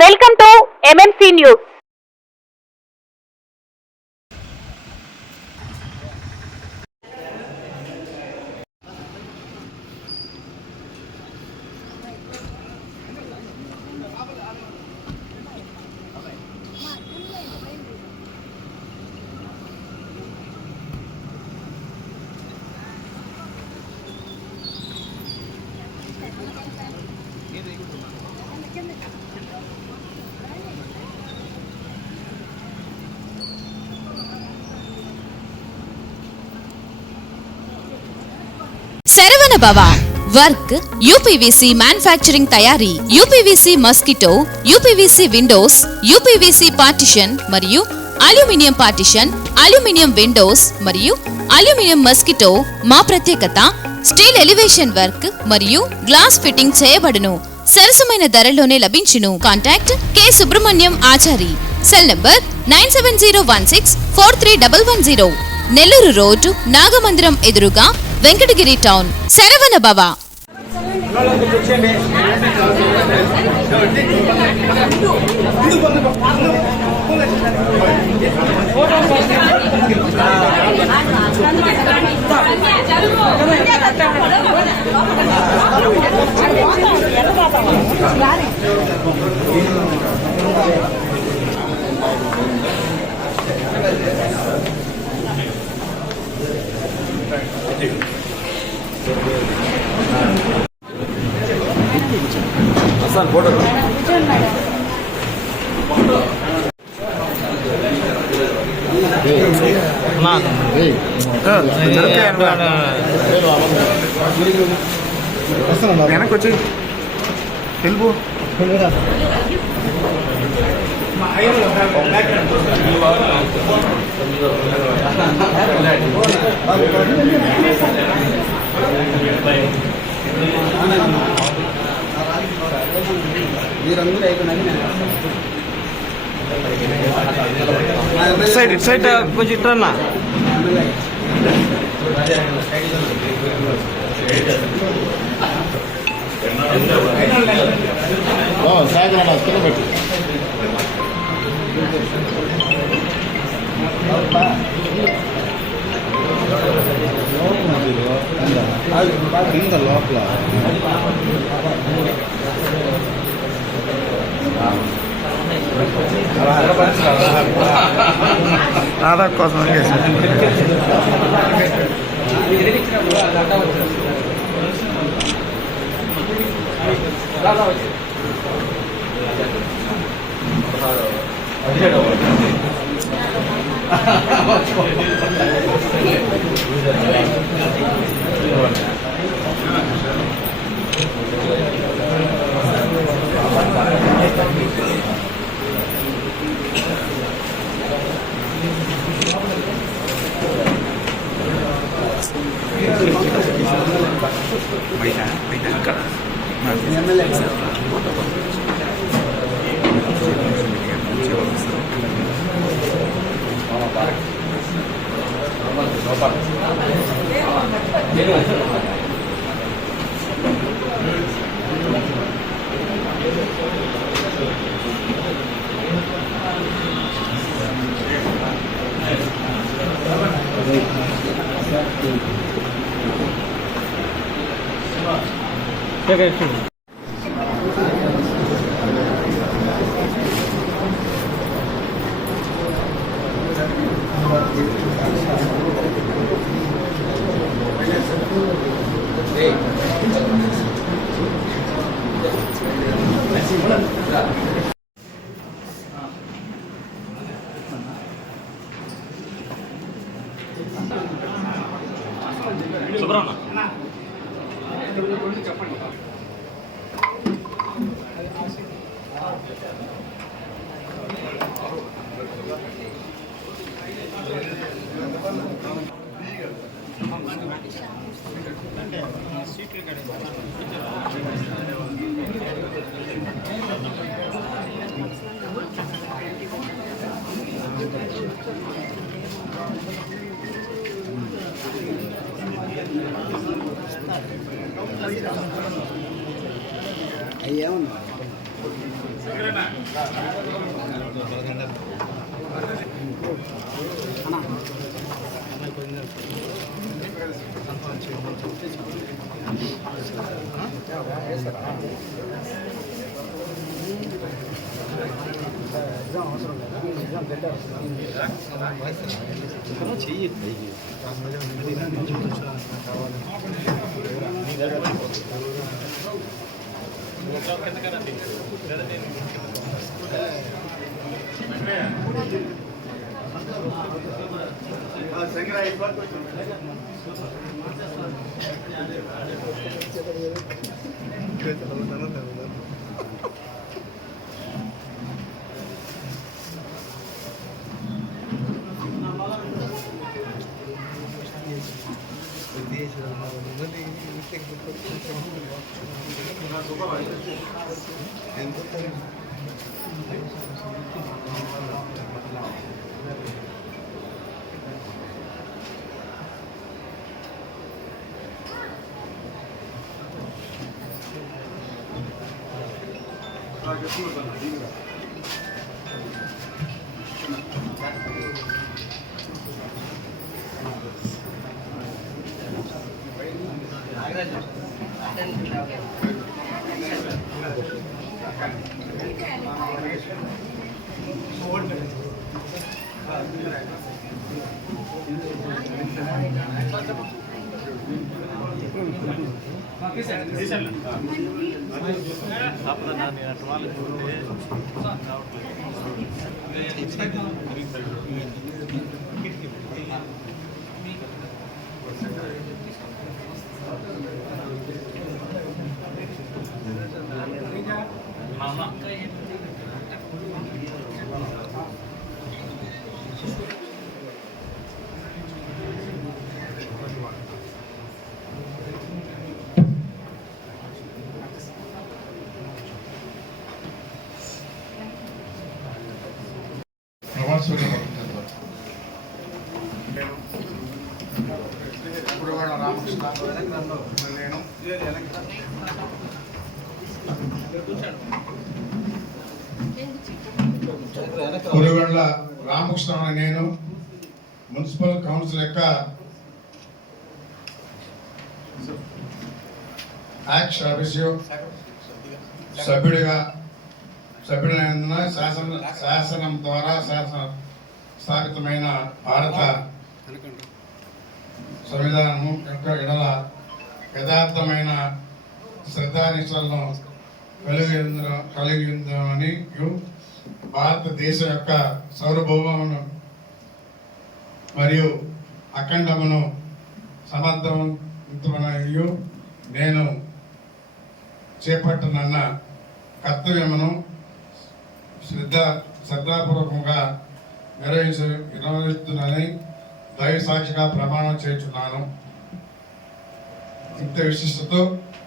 Welcome to MMC news. Saravana భవ work UPVC manufacturing తయారీ, UPVC mosquito, UPVC Windows, UPVC partition మరియు aluminium partition, aluminium Windows మరియు aluminium mosquito. మా ప్రత్యేకత steel elevation work మరియు glass fitting చేయబడును. సరసమైన ధరలోనే లభించును. Contact K Subrahmanyam Achari. Cell number 9706431110. Nellore road, Nagamandiram ఎదురుగా, వెంకటగిరి టౌన్. శరవణ భవ. వెనక్కి వచ్చి తెలుపు సైడ్ సైడ్ కొంచెం ఇట్రన్నా సాయంత్రం కింద పెట్టి కింద లోపల ఆదా కోసం అయ్యేమన్నా చెయ్యి కురుగొండ రామకృష్ణ నేను కురుగొండ రామకృష్ణ నేను మున్సిపల్ కౌన్సిల్ యొక్క యాక్ట్ ఆఫీసు సభ్యుడైన శాసనం ద్వారా స్థాపితమైన భారత సంవిధానము యొక్క ఎడల యథార్థమైన శ్రద్ధానిష్టలను కలిగి ఉందని భారతదేశం యొక్క సార్వభౌమమును మరియు అఖండమును సమర్థవంతమైన నేను చేపట్టనన్న కర్తవ్యమును శ్రద్ధాపూర్వకంగా నిర్వహిస్తున్నానని దైవ సాక్షిగా ప్రమాణం చేయుచున్నాను. ఇంత విశిష్టతో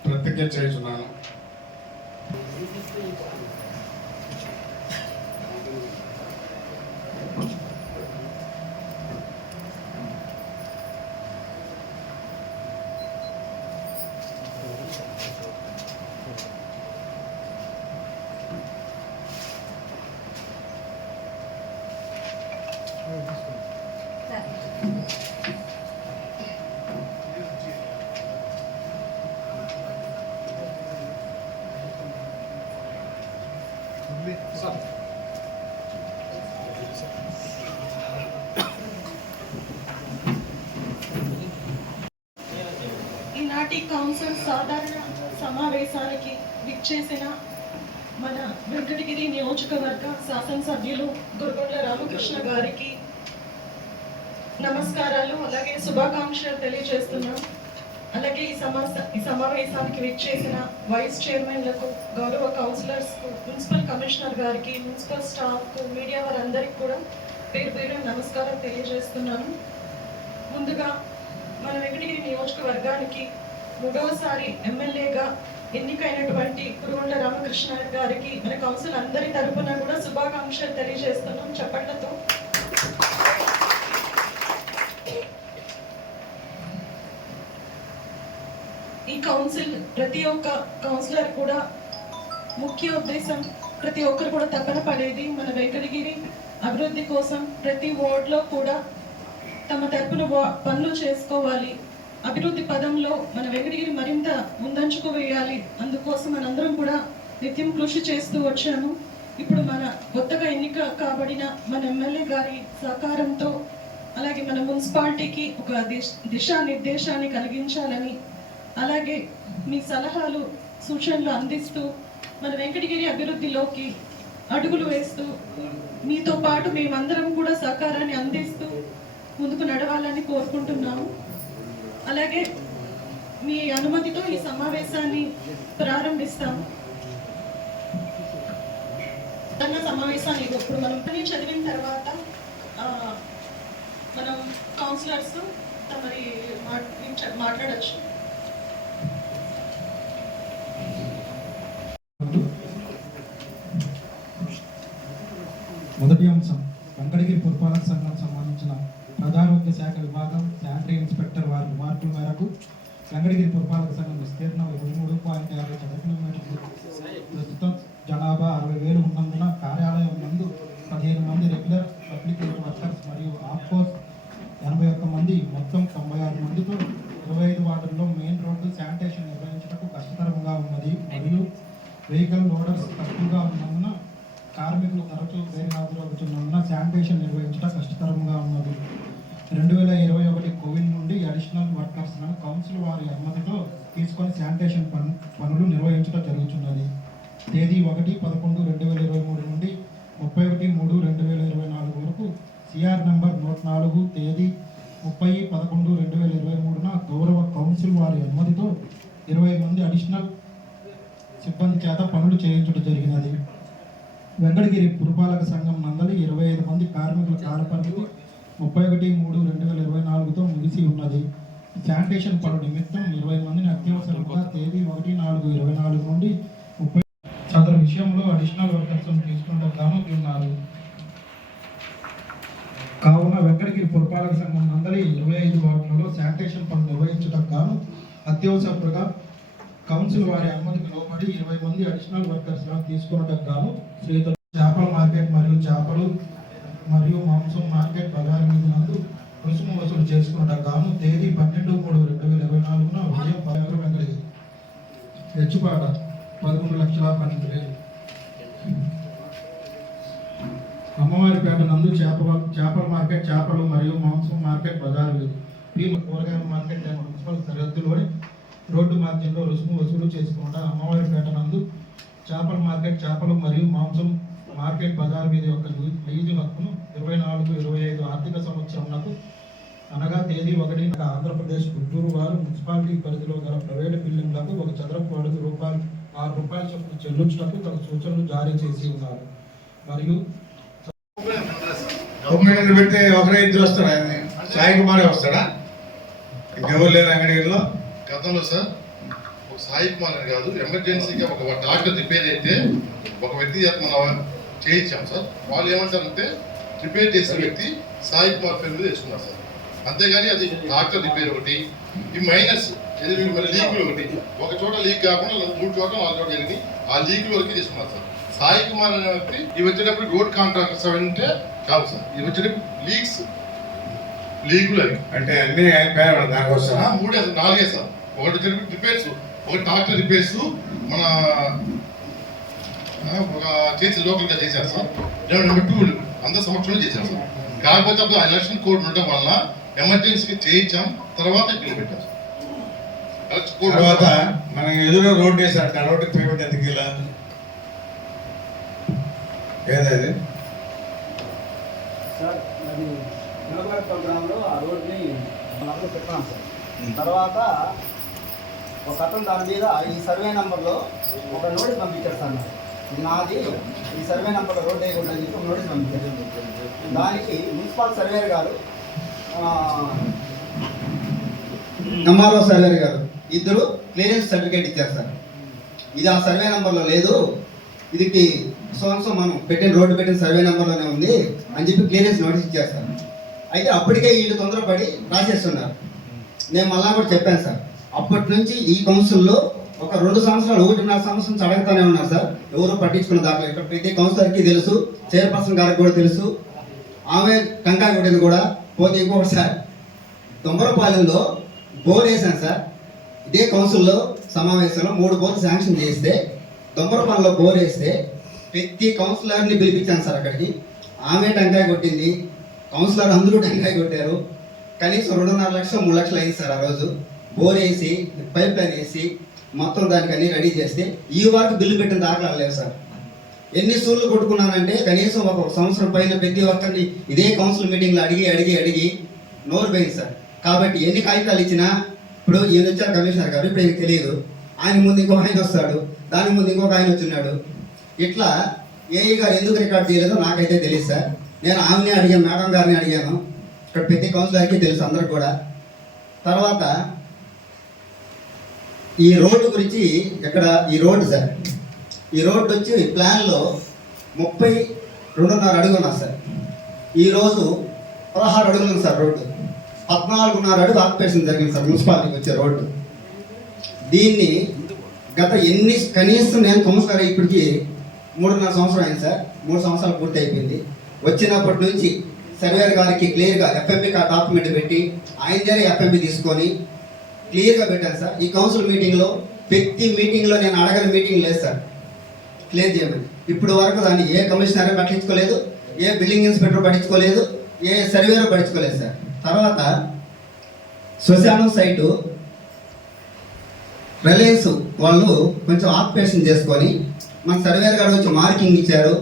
ప్రతిజ్ఞ చేయుచున్నాను. ఈనాటి కౌన్సిల్ సాధారణ సమావేశానికి విచ్చేసిన మన వెంకటగిరి నియోజకవర్గ శాసనసభ్యులు గురుగొండ్ల రామకృష్ణ గారికి నమస్కారాలు, అలాగే శుభాకాంక్షలు తెలియజేస్తున్నాం. అలాగే ఈ సమావేశానికి విచ్చేసిన వైస్ చైర్మన్లకు, గౌరవ కౌన్సిలర్స్కు, మున్సిపల్ కమిషనర్ గారికి, మున్సిపల్ స్టాఫ్కు, మీడియా వారందరికీ కూడా పేరు పేరు నమస్కారం తెలియజేస్తున్నాను. ముందుగా మన వెంకటగిరి నియోజకవర్గానికి 3వసారి ఎమ్మెల్యేగా ఎన్నికైనటువంటి కురుగొండ్ల రామకృష్ణ గారికి మన కౌన్సిల్ అందరి తరఫున కూడా శుభాకాంక్షలు తెలియజేస్తున్నాం చప్పట్లతో. ఈ కౌన్సిల్ ప్రతి ఒక్క కౌన్సిలర్ కూడా ముఖ్య ఉద్దేశం ప్రతి ఒక్కరు కూడా తపన పడేది మన వెంకటగిరి అభివృద్ధి కోసం ప్రతి వార్డులో కూడా తమ తరపున పనులు చేసుకోవాలి. అభివృద్ధి పదంలో మన వెంకటగిరి మరింత ముందంచుకు వేయాలి. అందుకోసం మనందరం కూడా నిత్యం కృషి చేస్తూ వచ్చాము. ఇప్పుడు మన కొత్తగా ఎన్నిక కాబడిన మన ఎమ్మెల్యే గారి సహకారంతో అలాగే మన మున్సిపాలిటీకి ఒక దిశానిర్దేశాన్ని కలిగించాలని, అలాగే మీ సలహాలు సూచనలు అందిస్తూ మన వెంకటగిరి అభివృద్ధిలోకి అడుగులు వేస్తూ మీతో పాటు మేమందరం కూడా సహకారాన్ని అందిస్తూ ముందుకు నడవాలని కోరుకుంటున్నాము. అలాగే మీ అనుమతితో ఈ సమావేశాన్ని ప్రారంభిస్తాము. సమావేశాన్ని ఇప్పుడు మనం చదివిన తర్వాత మనం కౌన్సిలర్స్ మరి మాట్లాడచ్చు. మొదటి అంశం వెంకటగిరి పురపాలక సంఘం సంబంధించిన ప్రధానోద్య శాఖ విభాగం శానిటరీ ఇన్స్పెక్టర్ వారి మార్పుల మేరకు వెంకటగిరి పురపాలక సంఘం విస్తీర్ణం 23.50 చదరపు కిలోమీటర్లు. ప్రస్తుతం జనాభా 60,000 ఉన్నందున కార్యాలయం నందు 15 మంది రెగ్యులర్ పబ్లిక్ వర్కర్స్ మరియు ఆఫ్కోర్స్ 81 మంది, మొత్తం 96 మందితో 25 వార్డుల్లో మెయిన్ రోడ్డు శానిటేషన్ నిర్వహించడానికి కష్టతరంగా ఉన్నది. మరియు వెహికల్ లోడర్స్ తక్కువగా ఉన్నందున కార్మికులు తరచూ గైర్హాజరవుతున్నందున శానిటేషన్ నిర్వహించడం కష్టతరంగా ఉన్నది. 2021 కోవిడ్ నుండి అడిషనల్ వర్కర్స్లను కౌన్సిల్ వారి అనుమతితో తీసుకొని శానిటేషన్ పనులు నిర్వహించడం జరుగుతున్నది. తేదీ 1/11/2023 నుండి 31/3/2024 వరకు సిఆర్ నంబర్ 104 తేదీ 30/11/2023న గౌరవ కౌన్సిల్ వారి అనుమతితో 20 మంది అడిషనల్ సిబ్బంది చేత పనులు చేయించడం జరిగినది. వెంకటగిరి పురపాలక సంఘం నందలి 25 మంది కార్మికుల కాల పరిమితి 31/3/2024తో ముగిసి ఉన్నది. శానిటేషన్ పనుల నిమిత్తం 20 మందిని అత్యవసరంగా తేదీ 1/4/24 నుండి 30 సదరు విషయంలో అడిషనల్ వర్కర్స్ తీసుకున్నట్టు ఉన్నారు. కావున వెంకటగిరి పురపాలక సంఘం నందలి 25 వార్డులలో శానిటేషన్ పనులు నిర్వహించడానికి గాను అత్యవసరంగా కౌన్సిల్ వారి అనుమతికి లోబడి 20 మంది అడిషనల్ వర్కర్స్ తీసుకున్నట్టు గాను శ్రీత చేపల మార్కెట్ మరియు చేపలు మరియు మాంసం మార్కెట్ బజారు మీద నందు రుసుము వసూలు చేసుకున్నట్టు గాను తేదీ 12/3/2024న ఉదయం 10 వెంకటగిరి హెచ్చుపాట 11,12,000. అమ్మవారిపేట నందు చేపల మార్కెట్ చేపలు మరియు మాంసం మార్కెట్ బజారు వీధి కూరగాయల మార్కెట్ మున్సిపల్ సరిహద్దులోని రోడ్డు మార్గంలో రుసుము వసూలు చేసుకుంటా అమ్మవారిపేట నందు చేపల మార్కెట్ చేపలు మరియు మాంసం మార్కెట్ బజార్ వీధి యొక్క లీజు హక్కును 24-25 ఆర్థిక సంవత్సరంకు అనగా తేదీ 1 ఆంధ్రప్రదేశ్ గుంటూరు వారు మున్సిపాలిటీ పరిధిలో గల ప్రైవేటు బిల్డింగ్లకు 1 చదరపు అడుగు రూపాయలు ₹6 చొప్పున చెల్లించుటకు తమ సూచనలు జారీ చేసి ఉన్నారు. మరియు పెడితే ఒకరే ఇద్దరు వస్తాడా? సాయి కుమారే వస్తాడా? ఇంకెవరు లేరు వెంకటగిరిలో? గతంలో సార్ ఒక సాయి కుమార్ అని కాదు, ఎమర్జెన్సీగా ఒక డాక్టర్ రిపేర్ అయితే ఒక వ్యక్తి చేత మనం చేయించాం సార్. వాళ్ళు ఏమంటారంటే రిపేర్ చేసిన వ్యక్తి సాయి కుమార్ పేరు మీద తెచ్చుకున్నారు సార్. అంతేగాని అది డాక్టర్ రిపేర్ ఒకటి, ఈ మైనస్ లీకులు ఒకటి, ఒక చోట లీక్ కాకుండా 3 చోట్ల 4 చోట్ల జరిగి ఆ లీకుల వరకు తీసుకున్నారు సార్. సాయి కుమార్ అనే వ్యక్తి ఇవి వచ్చేటప్పుడు రోడ్ కాంట్రాక్టర్స్ అంటే కాదు సార్, ఇవి వచ్చేటప్పుడు లీకులు అవి అంటే అన్ని దానికోసం 4 సార్. ఒకటి వచ్చేటప్పుడు రిపేర్స్, ఒక డాక్టర్ రిపేర్స్ మన ఒక చేసి లోకల్గా చేశారు సార్. నెంబర్ 2 అందరూ సంవత్సరంలో చేశారు సార్. కాకపోతే అప్పుడు ఎలక్షన్ కోడ్ ఉండటం వల్ల ఎమర్జెన్సీకి చేయించాం, తర్వాత బిల్లు పెట్టాం సార్. తర్వాత మనం ఎదురు రోడ్డు వేసాడు, రోడ్డు పేమెంట్ ఎందుకు ఇలా ఏదది సార్? అది నిలబడే ప్రోగ్రాంలో ఆ రోడ్ని మనం పెట్టాం సార్. తర్వాత ఒక అతను దాని మీద ఈ సర్వే నెంబర్లో ఒక నోటీస్ పంపించారు సార్. ఇది నాది, ఈ సర్వే నెంబర్లో రోడ్ వేయకుండా అని చెప్పి ఒక నోటీస్ పంపించారు. దానికి మున్సిపల్ సర్వేయర్ గారు, ఎంఆర్ఓ సర్వేయర్ గారు ఇద్దరు క్లియరెన్స్ సర్టిఫికేట్ ఇచ్చారు సార్. ఇది ఆ సర్వే నెంబర్లో లేదు, ఇది సో మనం రోడ్డు పెట్టిన సర్వే నెంబర్లోనే ఉంది అని చెప్పి క్లియరెన్స్ నోటీస్ ఇచ్చారు సార్. అయితే అప్పటికే వీళ్ళు తొందరపడి రాసేస్తున్నారు. నేను మళ్ళా కూడా చెప్పాను సార్, అప్పటి నుంచి ఈ కౌన్సిల్లో ఒక 2 సంవత్సరాలు 1.5 సంవత్సరం నుంచి అడగతానే ఉన్నారు సార్, ఎవరు పట్టించుకున్న దాఖలు. ఇక్కడ ప్రతి కౌన్సిలర్కి తెలుసు, చైర్పర్సన్ గారికి కూడా తెలుసు, ఆమె టంకాయ కొట్టింది కూడా. పోతే ఇంకొకటి సార్, దొంగరపాలెంలో బోర్ వేసాను సార్. ఇదే కౌన్సిల్లో సమావేశంలో 3 బోర్లు శాంక్షన్ చేస్తే, దొంగరపాలెంలో బోర్ వేస్తే ప్రతి కౌన్సిలర్ని పిలిపించాను సార్ అక్కడికి. ఆమె టంకాయ కొట్టింది, కౌన్సిలర్ అందరూ టంకాయ కొట్టారు. కనీసం 2.5 లక్షలు 3 లక్షలు అయింది సార్ ఆ రోజు. బోర్ వేసి పైప్ లైన్ వేసి మొత్తం దానికి అన్ని రెడీ చేస్తే ఈ వరకు బిల్లు పెట్టిన దాఖలాలు లేవు సార్. ఎన్ని సూళ్ళు కొట్టుకున్నానంటే కనీసం ఒక సంవత్సరం పైన ప్రతి ఒక్కరిని ఇదే కౌన్సిల్ మీటింగ్లో అడిగి నోరు పోయింది సార్. కాబట్టి ఎన్ని కాగితాలు ఇచ్చినా, ఇప్పుడు ఈయన వచ్చారు కమిషనర్ గారు, ఇప్పుడు ఈయనకి తెలియదు, ఆయన ముందు ఇంకొక ఆయన వస్తాడు, దాని ముందు ఇంకొక ఆయన వచ్చిన్నాడు. ఇట్లా ఏఈ గారు ఎందుకు రికార్డ్ చేయలేదో నాకైతే తెలియదు సార్. నేను ఆమెనే అడిగాను, మేడం గారిని అడిగాను, ఇక్కడ ప్రతి కౌన్సిలర్కి తెలుసు అందరికి కూడా. తర్వాత ఈ రోడ్డు గురించి, ఇక్కడ ఈ రోడ్డు సార్, ఈ రోడ్డు వచ్చి ప్లాన్లో 32.5 అడుగులు ఉన్నారు సార్. ఈరోజు 16 అడుగులు ఉంది సార్ రోడ్డు. 14.5 అడుగు ఆక్యుపేషన్ జరిగింది సార్ మున్సిపాలిటీకి వచ్చే రోడ్డు. దీన్ని గత కనీసం నేను కౌన్సిలర్ ఇప్పటికి 3.5 సంవత్సరం అయింది సార్. 3 సంవత్సరాలు పూర్తి అయిపోయింది. వచ్చినప్పటి నుంచి సర్వేర్ గారికి క్లియర్గా ఎఫ్ఎంబి డాక్యుమెంట్ పెట్టి ఆయన దగ్గర ఎఫ్ఎంబి తీసుకొని క్లియర్గా పెట్టాను సార్. ఈ కౌన్సిల్ మీటింగ్లో ప్రతి మీటింగ్లో నేను అడగని మీటింగ్ లేదు సార్ క్లియర్ చేయమని. ఇప్పుడు వరకు దాన్ని ఏ కమిషనర్ పట్టించుకోలేదు, ఏ బిల్డింగ్ ఇన్స్పెక్టర్ పట్టించుకోలేదు, ఏ సర్వేర్ పట్టించుకోలేదు సార్. తర్వాత శ్మశానం సైటు రిలయన్స్ వాళ్ళు కొంచెం ఆక్యుపేషన్ చేసుకొని మన సర్వేర్ గారు వచ్చి మార్కింగ్ ఇచ్చారు,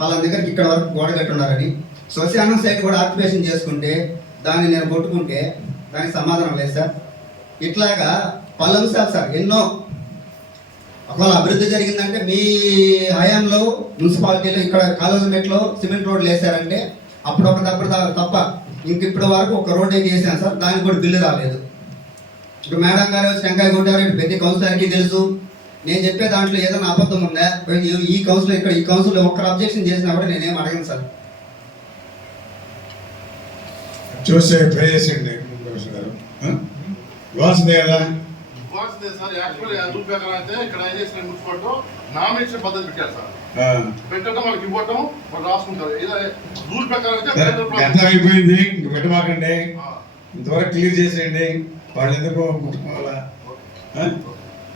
వాళ్ళ దగ్గరికి ఇక్కడ వరకు గోడ కట్టున్నారని. శ్మశానం సైట్ కూడా ఆక్యుపేషన్ చేసుకుంటే దాన్ని నేను కొట్టుకుంటే దానికి సమాధానం లేదు సార్. ఇట్లాగా పలు అంశాలు సార్ ఎన్నో. ఒకవేళ అభివృద్ధి జరిగిందంటే మీ హయాంలో మున్సిపాలిటీలో ఇక్కడ కాలేజీమెట్లో సిమెంట్ రోడ్లు వేసారంటే అప్పుడు తప్ప ఇంకిప్పటి వరకు ఒక రోడ్ అయితే వేసాను సార్, దానికి కూడా బిల్లు రాలేదు. ఇప్పుడు మేడం గారు వచ్చి టెంకాయ కొట్టారు, ప్రతి కౌన్సిలర్కి తెలుసు. నేను చెప్పే దాంట్లో ఏదైనా అబద్ధం ఉందా? ఈ కౌన్సిల్ ఇక్కడ ఈ కౌన్సిల్ ఒక్కరు అబ్జెక్షన్ చేసినా కూడా నేనేం అడగను సార్. చూస్తే ట్రై చేసేయండి కమిషనర్ గారు. ఇవ్వాల్సిందే కదా. ఇవ్వాల్సిందే సార్. యాక్చువల్లీ రూల్ ప్రకారం అయితే ఇక్కడ ఏం చేసిన మున్సిపాలిటీ నామినేషన్ పద్ధతి పెట్టారు సార్. పెట్టడం వాళ్ళకి ఇవ్వటం వాళ్ళు రాసుకుంటారు. ఇలా రూల్ ప్రకారం అయితే ఎంత అయిపోయింది, ఇంక పెట్టమాకండి, ఇంతవరకు క్లియర్ చేసేయండి. వాళ్ళు ఎందుకు ముట్టుకోవాలా?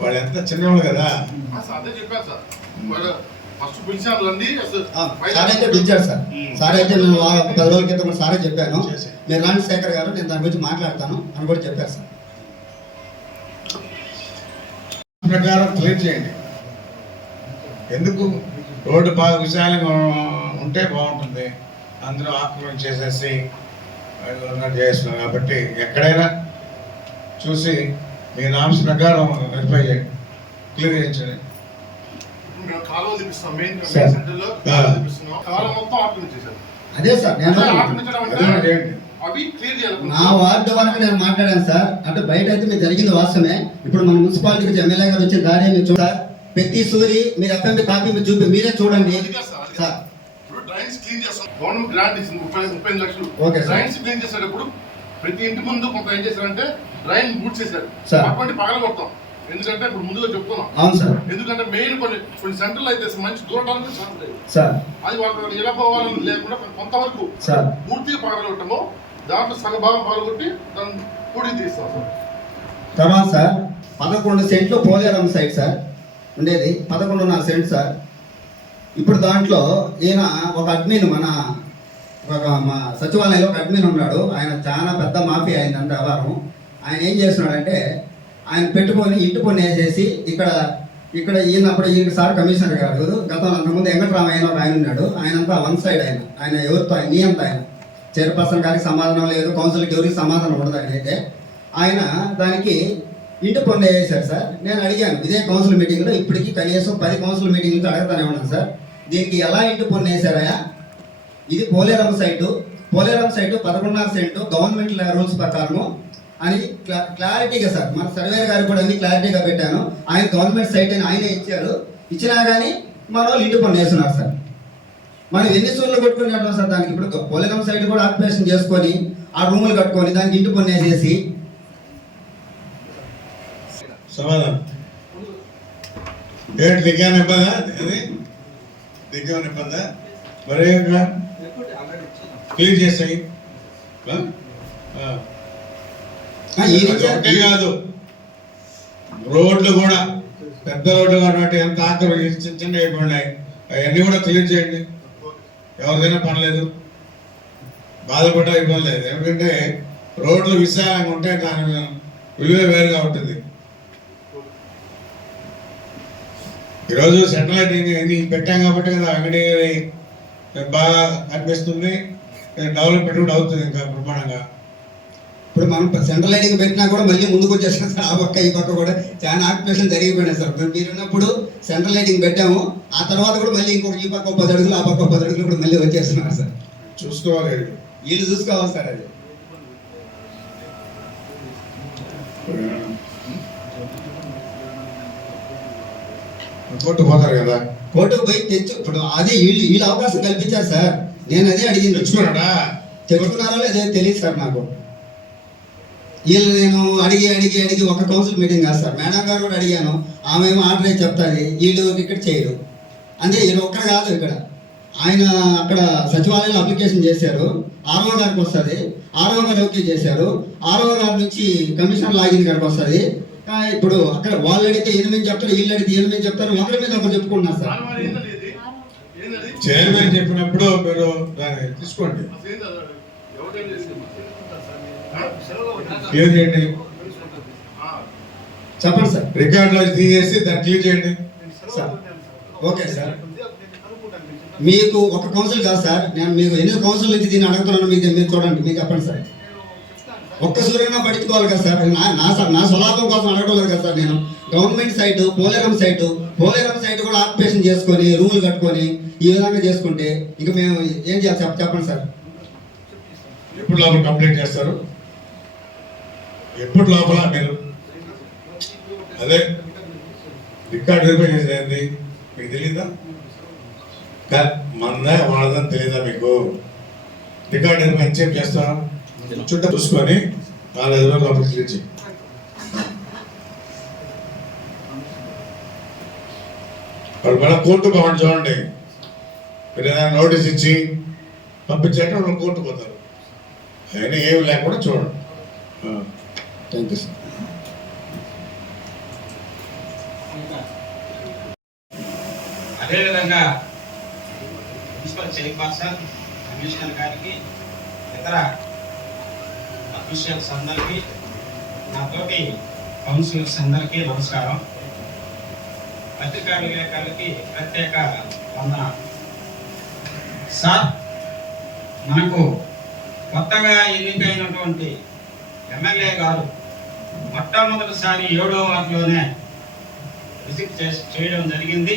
వాళ్ళు ఎంత చిన్నవాళ్ళు కదా. అదే చెప్పారు సార్. ఫస్ట్ పిలిచారు అండి. సార్ అయితే పిలిచారు సార్. సార్ అయితే నేను 10 రోజుల క్రితం సారే చెప్పాను, మీరు రాండి శేఖర్ గారు, నేను దాని గురించి మాట్లాడతాను అని కూడా చెప్పారు సార్. ప్రకారం క్లియర్ చేయండి. ఎందుకు రోడ్డు బాగా విశాలంగా ఉంటే బాగుంటుంది. అందరూ ఆక్రమణ చేసేసి చేస్తున్నారు కాబట్టి ఎక్కడైనా చూసి మీ నామ్స్ ప్రకారం వెరిఫై చేయండి, క్లియర్ చేయించండి. కాలువ తీపిస్తాం, మెయిన్ సెంటర్లో తీపిస్తున్నాం. కాలువ మొత్తం ఆక్రమణ చేశారు. అదే సార్ నేను అవి క్లియర్ చేయాలి. నా వార్డు వరకు నేను మాట్లాడాను సార్. అంటే బయట అయితే మీరు జరిగింది వాస్తవమే. ఇప్పుడు మన మున్సిపాలిటీకి ఎమ్మెల్యే గారు వచ్చే దారి మీరు చూడాలి. ప్రతి సూరి మీరు ఎఫ్ఎంబి కాపీ మీరు చూపి మీరే చూడండి సార్. డ్రైన్స్ క్లీన్ చేస్తాం. గవర్నమెంట్ గ్రాంట్ ఇచ్చింది 35 లక్షలు. డ్రైన్స్ క్లీన్ చేసేటప్పుడు ప్రతి ఇంటి ముందు కొంత ఏం చేశారంటే డ్రైన్ బూట్ చేశారు. అటువంటి పగల కొడతాం. ఎందుకంటే ఇప్పుడు ముందుగా చెప్తున్నాం. అవును సార్. ఎందుకంటే మెయిన్ కొన్ని సెంటర్లు అయితే మంచి దూరడానికి సార్ అది వాళ్ళు ఎలా పోవాలని లేకుండా కొంతవరకు పూర్తిగా పగలగొట్టము. దాంట్లో సగభాగం పగలగొట్టి దాన్ని పూడి తీస్తాం సార్. తర్వాత సార్ 11 సెంట్లు పోలేరం సైట్ సార్ ఉండేది, 11.5 సెంట్ సార్. ఇప్పుడు దాంట్లో ఈయన ఒక అడ్మిన్ మా సచివాలయంలో ఒక అడ్మిన్ ఉన్నాడు. ఆయన చాలా పెద్ద మాఫీ అయిందంట వ్యవహారం. ఆయన ఏం చేస్తున్నాడంటే ఆయన పెట్టుకొని ఇంటి పన్ను వేసేసి ఇక్కడ ఈయన సార్ కమిషనర్ గారు గతంలో అంతకుముందు వెంకటరామయ్య ఒక ఆయన ఉన్నాడు. ఆయనంతా వన్ సైడ్ ఆయన ఎవరితో ఆయన నియంత ఆయన చైర్పర్సన్ గారికి సమాధానం లేదు, కౌన్సిల్కి ఎవరికి సమాధానం ఉండదు. ఆయన దానికి ఇంటి పన్ను వేసారు సార్. నేను అడిగాను ఇదే కౌన్సిల్ మీటింగ్లో, ఇప్పటికీ కనీసం 10 కౌన్సిల్ మీటింగ్ నుంచి అడగతానే ఉన్నాను సార్, దీనికి ఎలా ఇంటి పన్ను వేసారా? ఇది పోలేరం సైటు 11.5 సెంటు గవర్నమెంట్ రూల్స్ ప్రకారము అని క్లారిటీగా సార్ మన సర్వేర్ గారికి కూడా అన్ని క్లారిటీగా పెట్టాను. ఆయన గవర్నమెంట్ సైట్ అని ఆయనే ఇచ్చారు. ఇచ్చినా కానీ మన వాళ్ళు ఇంటి పన్ను వేస్తున్నారు సార్. మనం ఎన్ని సూర్యులు కొట్టుకుని సార్ దానికి. ఇప్పుడు పోలేరం సైట్ కూడా ఆక్యుపేషన్ చేసుకొని ఆ రూములు కట్టుకొని దానికి ఇంటి పన్ను వేసేసి సమాధానం ఏంటి నీకేమైనా ఇబ్బందా అది నీకేమైనా ఇబ్బందా మరి క్లీన్ చేసాయి ఒకటే కాదు రోడ్లు కూడా పెద్ద రోడ్లు కాబట్టి ఎంత ఆక్రమణ చిన్న చిన్న అయిపోయినాయి అవన్నీ కూడా క్లీన్ చేయండి ఎవరిదైనా పర్లేదు బాధపడ్డా ఇబ్బంది లేదు ఎందుకంటే రోడ్లు విశాలంగా ఉంటే దాని విలువ వేరుగా ఉంటుంది ఈరోజు సెంట్రల్ లైటింగ్ పెట్టాం కాబట్టి కదా అంగడి బాగా కనిపిస్తుంది డెవలప్మెంట్ కూడా అవుతుంది ఇంకా ప్రమాణంగా ఇప్పుడు మనం సెంట్రల్ లైటింగ్ పెట్టినా కూడా మళ్ళీ ముందుకు వచ్చేసాం సార్ ఆ పక్క ఈ పక్క కూడా చాలా ఆక్యుపేషన్ జరిగిపోయినాయి సార్ మీరు ఉన్నప్పుడు సెంట్రల్ లైటింగ్ పెట్టాము ఆ తర్వాత కూడా మళ్ళీ ఇంకొక ఈ పక్క 10 అడుగులు ఆ పక్క 10 అడుగులు కూడా మళ్ళీ వచ్చేస్తున్నారు సార్ చూసుకోవాలి వీళ్ళు చూసుకోవాలి సార్ అది కోర్టు పోతారు కదా కోర్టుకు పోయి తెచ్చు ఇప్పుడు అదే వీళ్ళు అవకాశం కల్పించారు సార్ నేను అదే అడిగింది తెచ్చుకున్నాడా తెచ్చుకున్నారో లేదో తెలియదు సార్ నాకు వీళ్ళు నేను అడిగి ఒక కౌన్సిల్ మీటింగ్ కాదు సార్ మేడం గారు కూడా అడిగాను ఆమె ఏమో ఆర్డర్ అయితే చెప్తాది వీళ్ళు ఇక్కడ చేయరు అంటే వీళ్ళు ఒక్కడ కాదు ఇక్కడ ఆయన అక్కడ సచివాలయంలో అప్లికేషన్ చేశారు ఆర్ఓ గారికి వస్తుంది ఆర్ఓ గారు ఓకే చేశారు ఆర్ఓ గారి నుంచి కమిషనర్ లాగిన్ గారికి వస్తుంది ఇప్పుడు అక్కడ వాళ్ళు అడిగితే 8 చెప్తారు వీళ్ళు అడిగితే 8 చెప్తారు ఒకరి మీద ఒకరు చెప్పుకుంటున్నారు సార్ చైర్మన్ చెప్పినప్పుడు మీరు దాన్ని తీసుకోండి క్లియర్ చేయండి చెప్పండి సార్ రికార్డులో తీసేసి దాన్ని క్లియర్ చేయండి సార్ ఓకే సార్ మీకు ఒక కౌన్సిల్ కాదు సార్ నేను మీకు ఎన్ని కౌన్సిల్ నుంచి దీన్ని అడుగుతున్నాను మీరు చూడండి మీకు చెప్పండి సార్ ఒక్క సూర్యనా పట్టించుకోవాలి కదా సార్ నా స్వలాభం కోసం అడగలేదు కదా సార్ నేను గవర్నమెంట్ సైట్ పోలేరం సైట్ కూడా ఆక్యుపేషన్ చేసుకొని రూములు కట్టుకొని ఈ విధంగా చేసుకుంటే ఇంకా మేము ఏం చేయాలి చెప్పండి సార్ ఎప్పుడు లోపల కంప్లీట్ చేస్తారు ఎప్పుడు లోపల మీరు అదే రికార్డ్ వెరిఫై చేసేది మీకు తెలీదా మందా వాళ్ళదని తెలీదా మీకు రికార్డ్ వెరిఫై ఎంతసేపు చేస్తాం చుట్టూ చూసుకొని 4-5 రోజులు లోపల క్లియర్ చేయి వాళ్ళు మళ్ళీ కోర్టు పోవండి చూడండి మీరు ఏదైనా నోటీస్ ఇచ్చి పంపించాక వాళ్ళు కోర్టు పోతారు అయినా ఏమి లేకుండా చూడండి థ్యాంక్ యూ సార్ అదేవిధంగా మున్సిపల్ చైర్పర్సన్ కమిషనర్ గారికి ఇతర అఫీషియల్స్ అందరికీ నాతోటి కౌన్సిలర్స్ అందరికీ నమస్కారం పత్రికా విలేకరులకి ప్రత్యేక వందన సార్ మనకు కొత్తగా ఎన్నికైనటువంటి ఎమ్మెల్యే గారు మొట్టమొదటిసారి 7వ వార్డులోనే విజిట్ చేయడం జరిగింది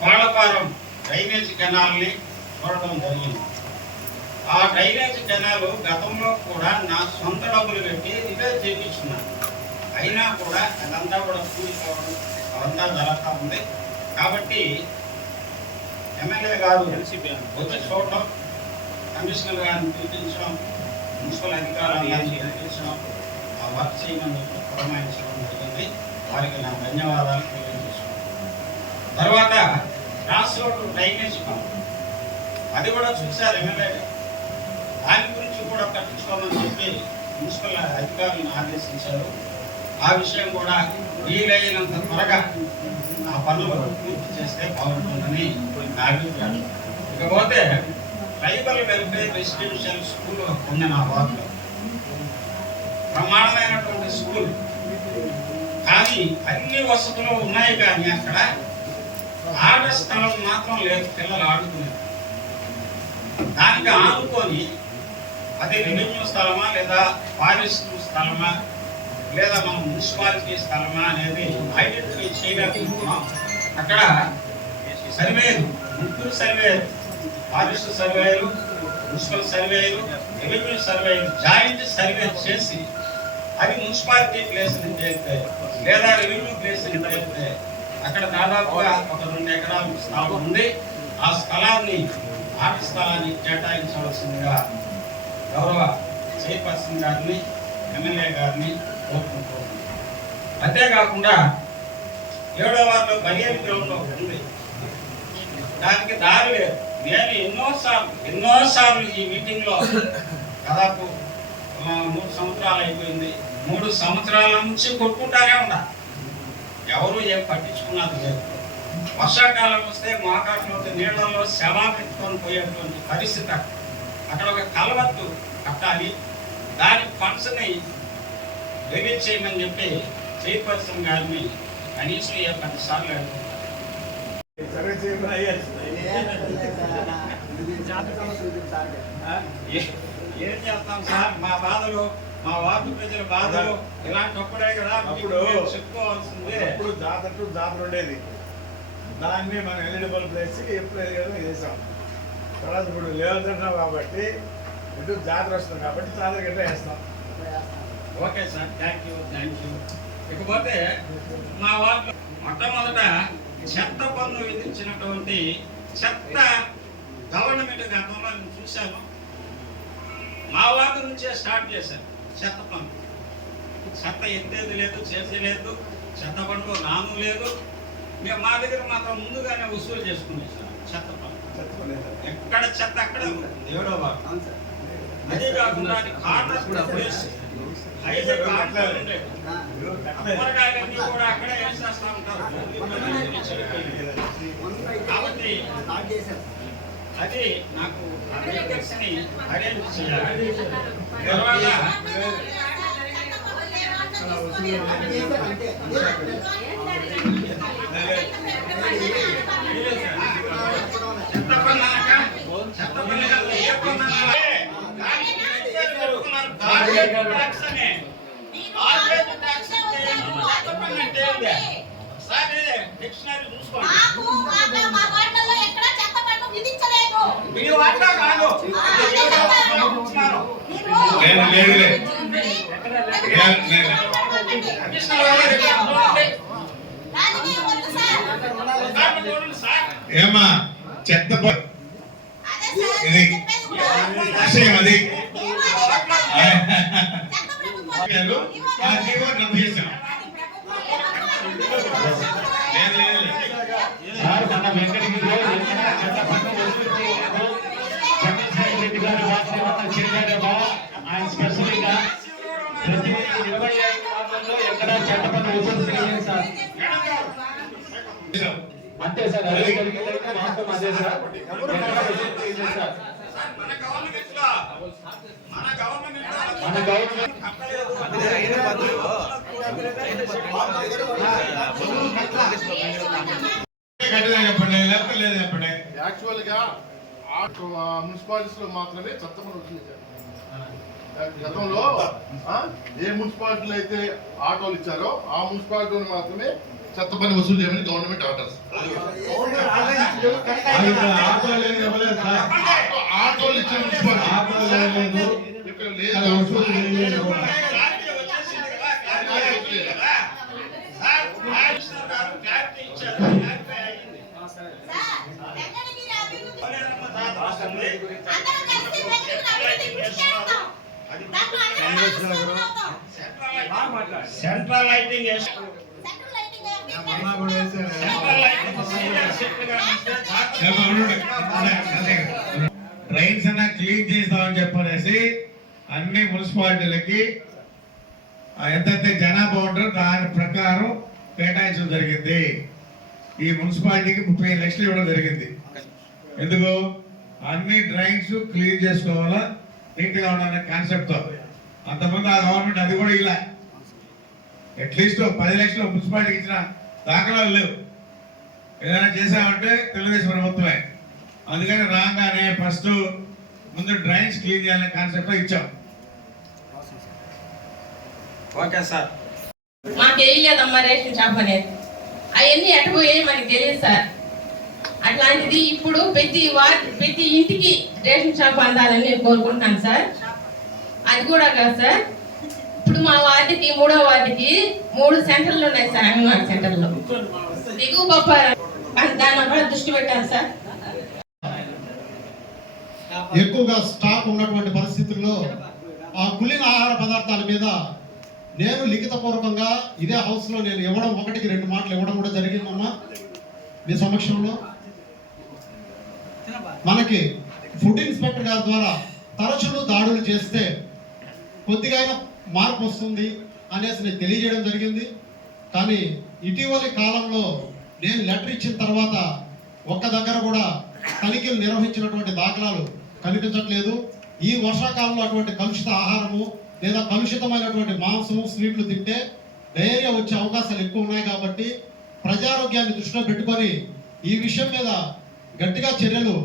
పాలపారం డ్రైనేజ్ కెనాల్ని చూడడం జరిగింది ఆ డ్రైనేజ్ కెనాల్ గతంలో కూడా నా సొంత డబ్బులు పెట్టి రిపేర్ చేయించున్నాను అయినా కూడా అదంతా కూడా కూలిపోవడం అదంతా జరుగుతూ ఉంది కాబట్టి ఎమ్మెల్యే గారు వచ్చి చూడడం కమిషనర్ గారిని పిలిపించడం మున్సిపల్ అధికారులను పిలిపించడం ఆ వర్క్ చేయమని పురమాయించడం జరిగింది వారికి నా ధన్యవాదాలు తెలియజేస్తున్నాను తర్వాత క్రాస్ రోడ్ డ్రైనేజ్ పంప్ అది కూడా చూశారు ఎమ్మెల్యే గారు దాని గురించి కూడా కట్టించుకోమని చెప్పి మున్సిపల్ అధికారులను ఆదేశించారు ఆ విషయం కూడా వీలైనంత త్వరగా ఆ పనులు పూర్తి చేస్తే బాగుంటుందని నా అభిప్రాయం ఇకపోతే ట్రైబల్ వెల్ఫేర్ రెసిడెన్షియల్ స్కూల్ ఉంది నా వార్డులో ప్రమాణమైనటువంటి స్కూల్ కానీ అన్ని వసతులు ఉన్నాయి కానీ అక్కడ ఆట స్థలం మాత్రం లేదు పిల్లలు ఆడుకునేది దానికి ఆనుకొని అది రెవెన్యూ స్థలమా లేదా ఫారెస్ట్ స్థలమా లేదా మన మున్సిపాలిటీ స్థలమా అనేది ఐడెంటిఫై చేయగలుగుతున్నాం అక్కడ సర్వేలు 3 సర్వేలు ఫారెస్ట్ సర్వేలు మున్సిపల్ సర్వేలు రెవెన్యూ సర్వేలు జాయింట్ సర్వే చేసి అది మున్సిపాలిటీ ప్లేస్ నుంచి వెళ్తే లేదా రెవెన్యూ ప్లేస్ నుంచి వెళ్తే అక్కడ దాదాపుగా ఒక 2 ఎకరాల స్థలం ఉంది ఆ స్థలాన్ని ఆట స్థలాన్ని కేటాయించవలసిందిగా గౌరవ చైర్పర్సన్ గారిని ఎమ్మెల్యే గారిని కోరుకుంటున్నాను అంతేకాకుండా 7వ వార్డులో బనియన్ గ్రౌండ్ ఒకటి ఉంది, దానికి దారి లేదు. నేను ఎన్నోసార్లు ఈ మీటింగ్లో దాదాపు 3 సంవత్సరాలు అయిపోయింది. 3 సంవత్సరాల నుంచి కొట్టుకుంటానే ఉన్నా, ఎవరు ఏం పట్టించుకున్నది లేదు. వర్షాకాలం వస్తే మోకాట్లోకి నీళ్లలో శవాలు పెట్టుకొని పోయేటువంటి పరిస్థితి. అక్కడ ఒక కలవత్తు కట్టాలి, దాని ఫండ్స్ని రిలీజ్ చేయమని చెప్పి చైర్పర్సన్ గారిని కనీసం 10 సార్లు అడుగుతారు. ఏం చేస్తాం సార్, మా బాధలు, మా వార్డు ప్రజల బాధలు ఇలాంటప్పుడే కదా అప్పుడు చెప్పుకోవాల్సిందే. అప్పుడు జాతర ఉండేది, దాన్ని మనం ఎలిజిబుల్ ప్లేస్ ఎప్పుడు చేసాం. తర్వాత ఇప్పుడు లేదంటున్నాం కాబట్టి ఇటు జాతర వస్తుంది కాబట్టి జాతర గట్రా వేస్తాం. Okay sir, thank you. ఇకపోతే మా వార్డులో మొట్టమొదట చెత్త పన్ను విధించినటువంటి చెత్త గవర్నమెంట్ గతంలో నేను చూశాను. మా వార్డు నుంచే స్టార్ట్ చేశాను చెత్త పన్ను. చెత్త ఎత్తేది లేదు, చేసేది లేదు, చెత్త పన్ను నాను లేదు. మేము మా దగ్గర మాత్రం ముందుగానే వసూలు చేసుకున్నాం సార్ చెత్త పన్ను. ఎక్కడ చెత్త అక్కడ 7వ వార్డు. అదే కాకుండా కార్నర్ ప్లేస్ హైవే కార్నర్ ఉండేది, కూరగాయలన్నీ కూడా అక్కడే వేసేస్తా ఉంటారు. కాబట్టి అది నాకు అగ్రికల్చర్ని అరేంజ్ చేయాలి. తర్వాత చెత్త పన్నాక చెత్త పన్ను ఏ పన్నాక డిక్షనరీ చూసుకోండి. మీ వాటా కాదు, ఏమా చెత్త ఇది విషయం అది సార్ మన వెంకటగిరిలో చెత్త పన్ను వసూలు చేయలేదు. చంద్రశేఖర్ రెడ్డి గారు వాస్తవం చేశారేమో, ఆయన స్పెషల్గా ప్రతి 25 వార్డుల్లో ఎక్కడ చెత్త పన్ను వసూలు చేయలేదు సార్. అంతే సార్, అదే కలిగితే వాస్తవం అదే సార్. ఎక్కడ వసూలు చేయలేదు సార్. మన గవర్నమెంట్ యాక్చువల్ గా మున్సిపాలిటీస్ లో మాత్రమే చెత్త పన్ను వసూలు చేశారు. గతంలో ఏ మున్సిపాలిటీలో అయితే ఆటోలు ఇచ్చారో ఆ మున్సిపాలిటీలో మాత్రమే చెత్త పన్ను వసూలు చేయమని గవర్నమెంట్ ఆర్డర్స్. ఆటోలు ఇచ్చిన మున్సిపాలిటీ ఇక్కడ లేదు. సెంట్రల్ లైటింగ్ డ్రైన్స్ అన్నా క్లీన్ చేస్తామని చెప్పనేసి అన్ని మున్సిపాలిటీలకి ఎంతైతే జనాభా ఉంటారో దాని ప్రకారం కేటాయించడం జరిగింది. ఈ మున్సిపాలిటీకి 35 లక్షలు ఇవ్వడం జరిగింది. ఎందుకు? అన్ని డ్రైన్స్ క్లీన్ చేసుకోవాలా, నీట్గా ఉండాలనే కాన్సెప్ట్తో. అంతమంది ఆ గవర్నమెంట్ అది కూడా ఇలా అట్లీస్ట్ 10 లక్షలు మున్సిపాలిటీకి ఇచ్చిన దాఖలాలు లేవు. ఏదైనా చేసామంటే తెలుగుదేశం ప్రభుత్వమే. అందుకని రాగానే ఫస్ట్ ముందు డ్రైన్స్ క్లీన్ చేయాలనే కాన్సెప్ట్తో ఇచ్చాం. Okay sir. మాకు వేయలేదమ్మా రేషన్ షాప్ అనేది, అవన్నీ ఎట్టపోయాయి మనకి తెలియదు సార్. అట్లాంటిది ఇప్పుడు ప్రతి ఇంటికి రేషన్ షాప్ అందాలని నేను కోరుకుంటున్నాను సార్. అది కూడా కాదు సార్, ఇప్పుడు మా వార్డుకి 3వ వార్డుకి 3 సెంటర్లు ఉన్నాయి సార్. అంగన్వాడీ సెంటర్లో దిగువ గొప్ప దాని కూడా దృష్టి పెట్టాను సార్. ఎక్కువగా స్టాక్ ఉన్నటువంటి పరిస్థితుల్లో ఆ కుళ్ళిన ఆహార పదార్థాల మీద నేను లిఖితపూర్వకంగా ఇదే హౌస్లో నేను ఇవ్వడం, 1-2 మాటలు ఇవ్వడం కూడా జరిగిందమ్మా మీ సమక్షంలో. మనకి ఫుడ్ ఇన్స్పెక్టర్ గారి ద్వారా తరచులు దాడులు చేస్తే కొద్దిగా మార్పు వస్తుంది అనేసి నేను తెలియజేయడం జరిగింది. కానీ ఇటీవలి కాలంలో నేను లెటర్ ఇచ్చిన తర్వాత ఒక్క దగ్గర కూడా తనిఖీలు నిర్వహించినటువంటి దాఖలాలు కనిపించట్లేదు. ఈ వర్షాకాలంలో అటువంటి కలుషిత ఆహారము లేదా కలుషితమైనటువంటి మాంసము, స్వీట్లు తింటే డయేరియా వచ్చే అవకాశాలు ఎక్కువ ఉన్నాయి. కాబట్టి ప్రజారోగ్యాన్ని దృష్టిలో పెట్టుకొని ఈ విషయం మీద గట్టిగా చర్యలు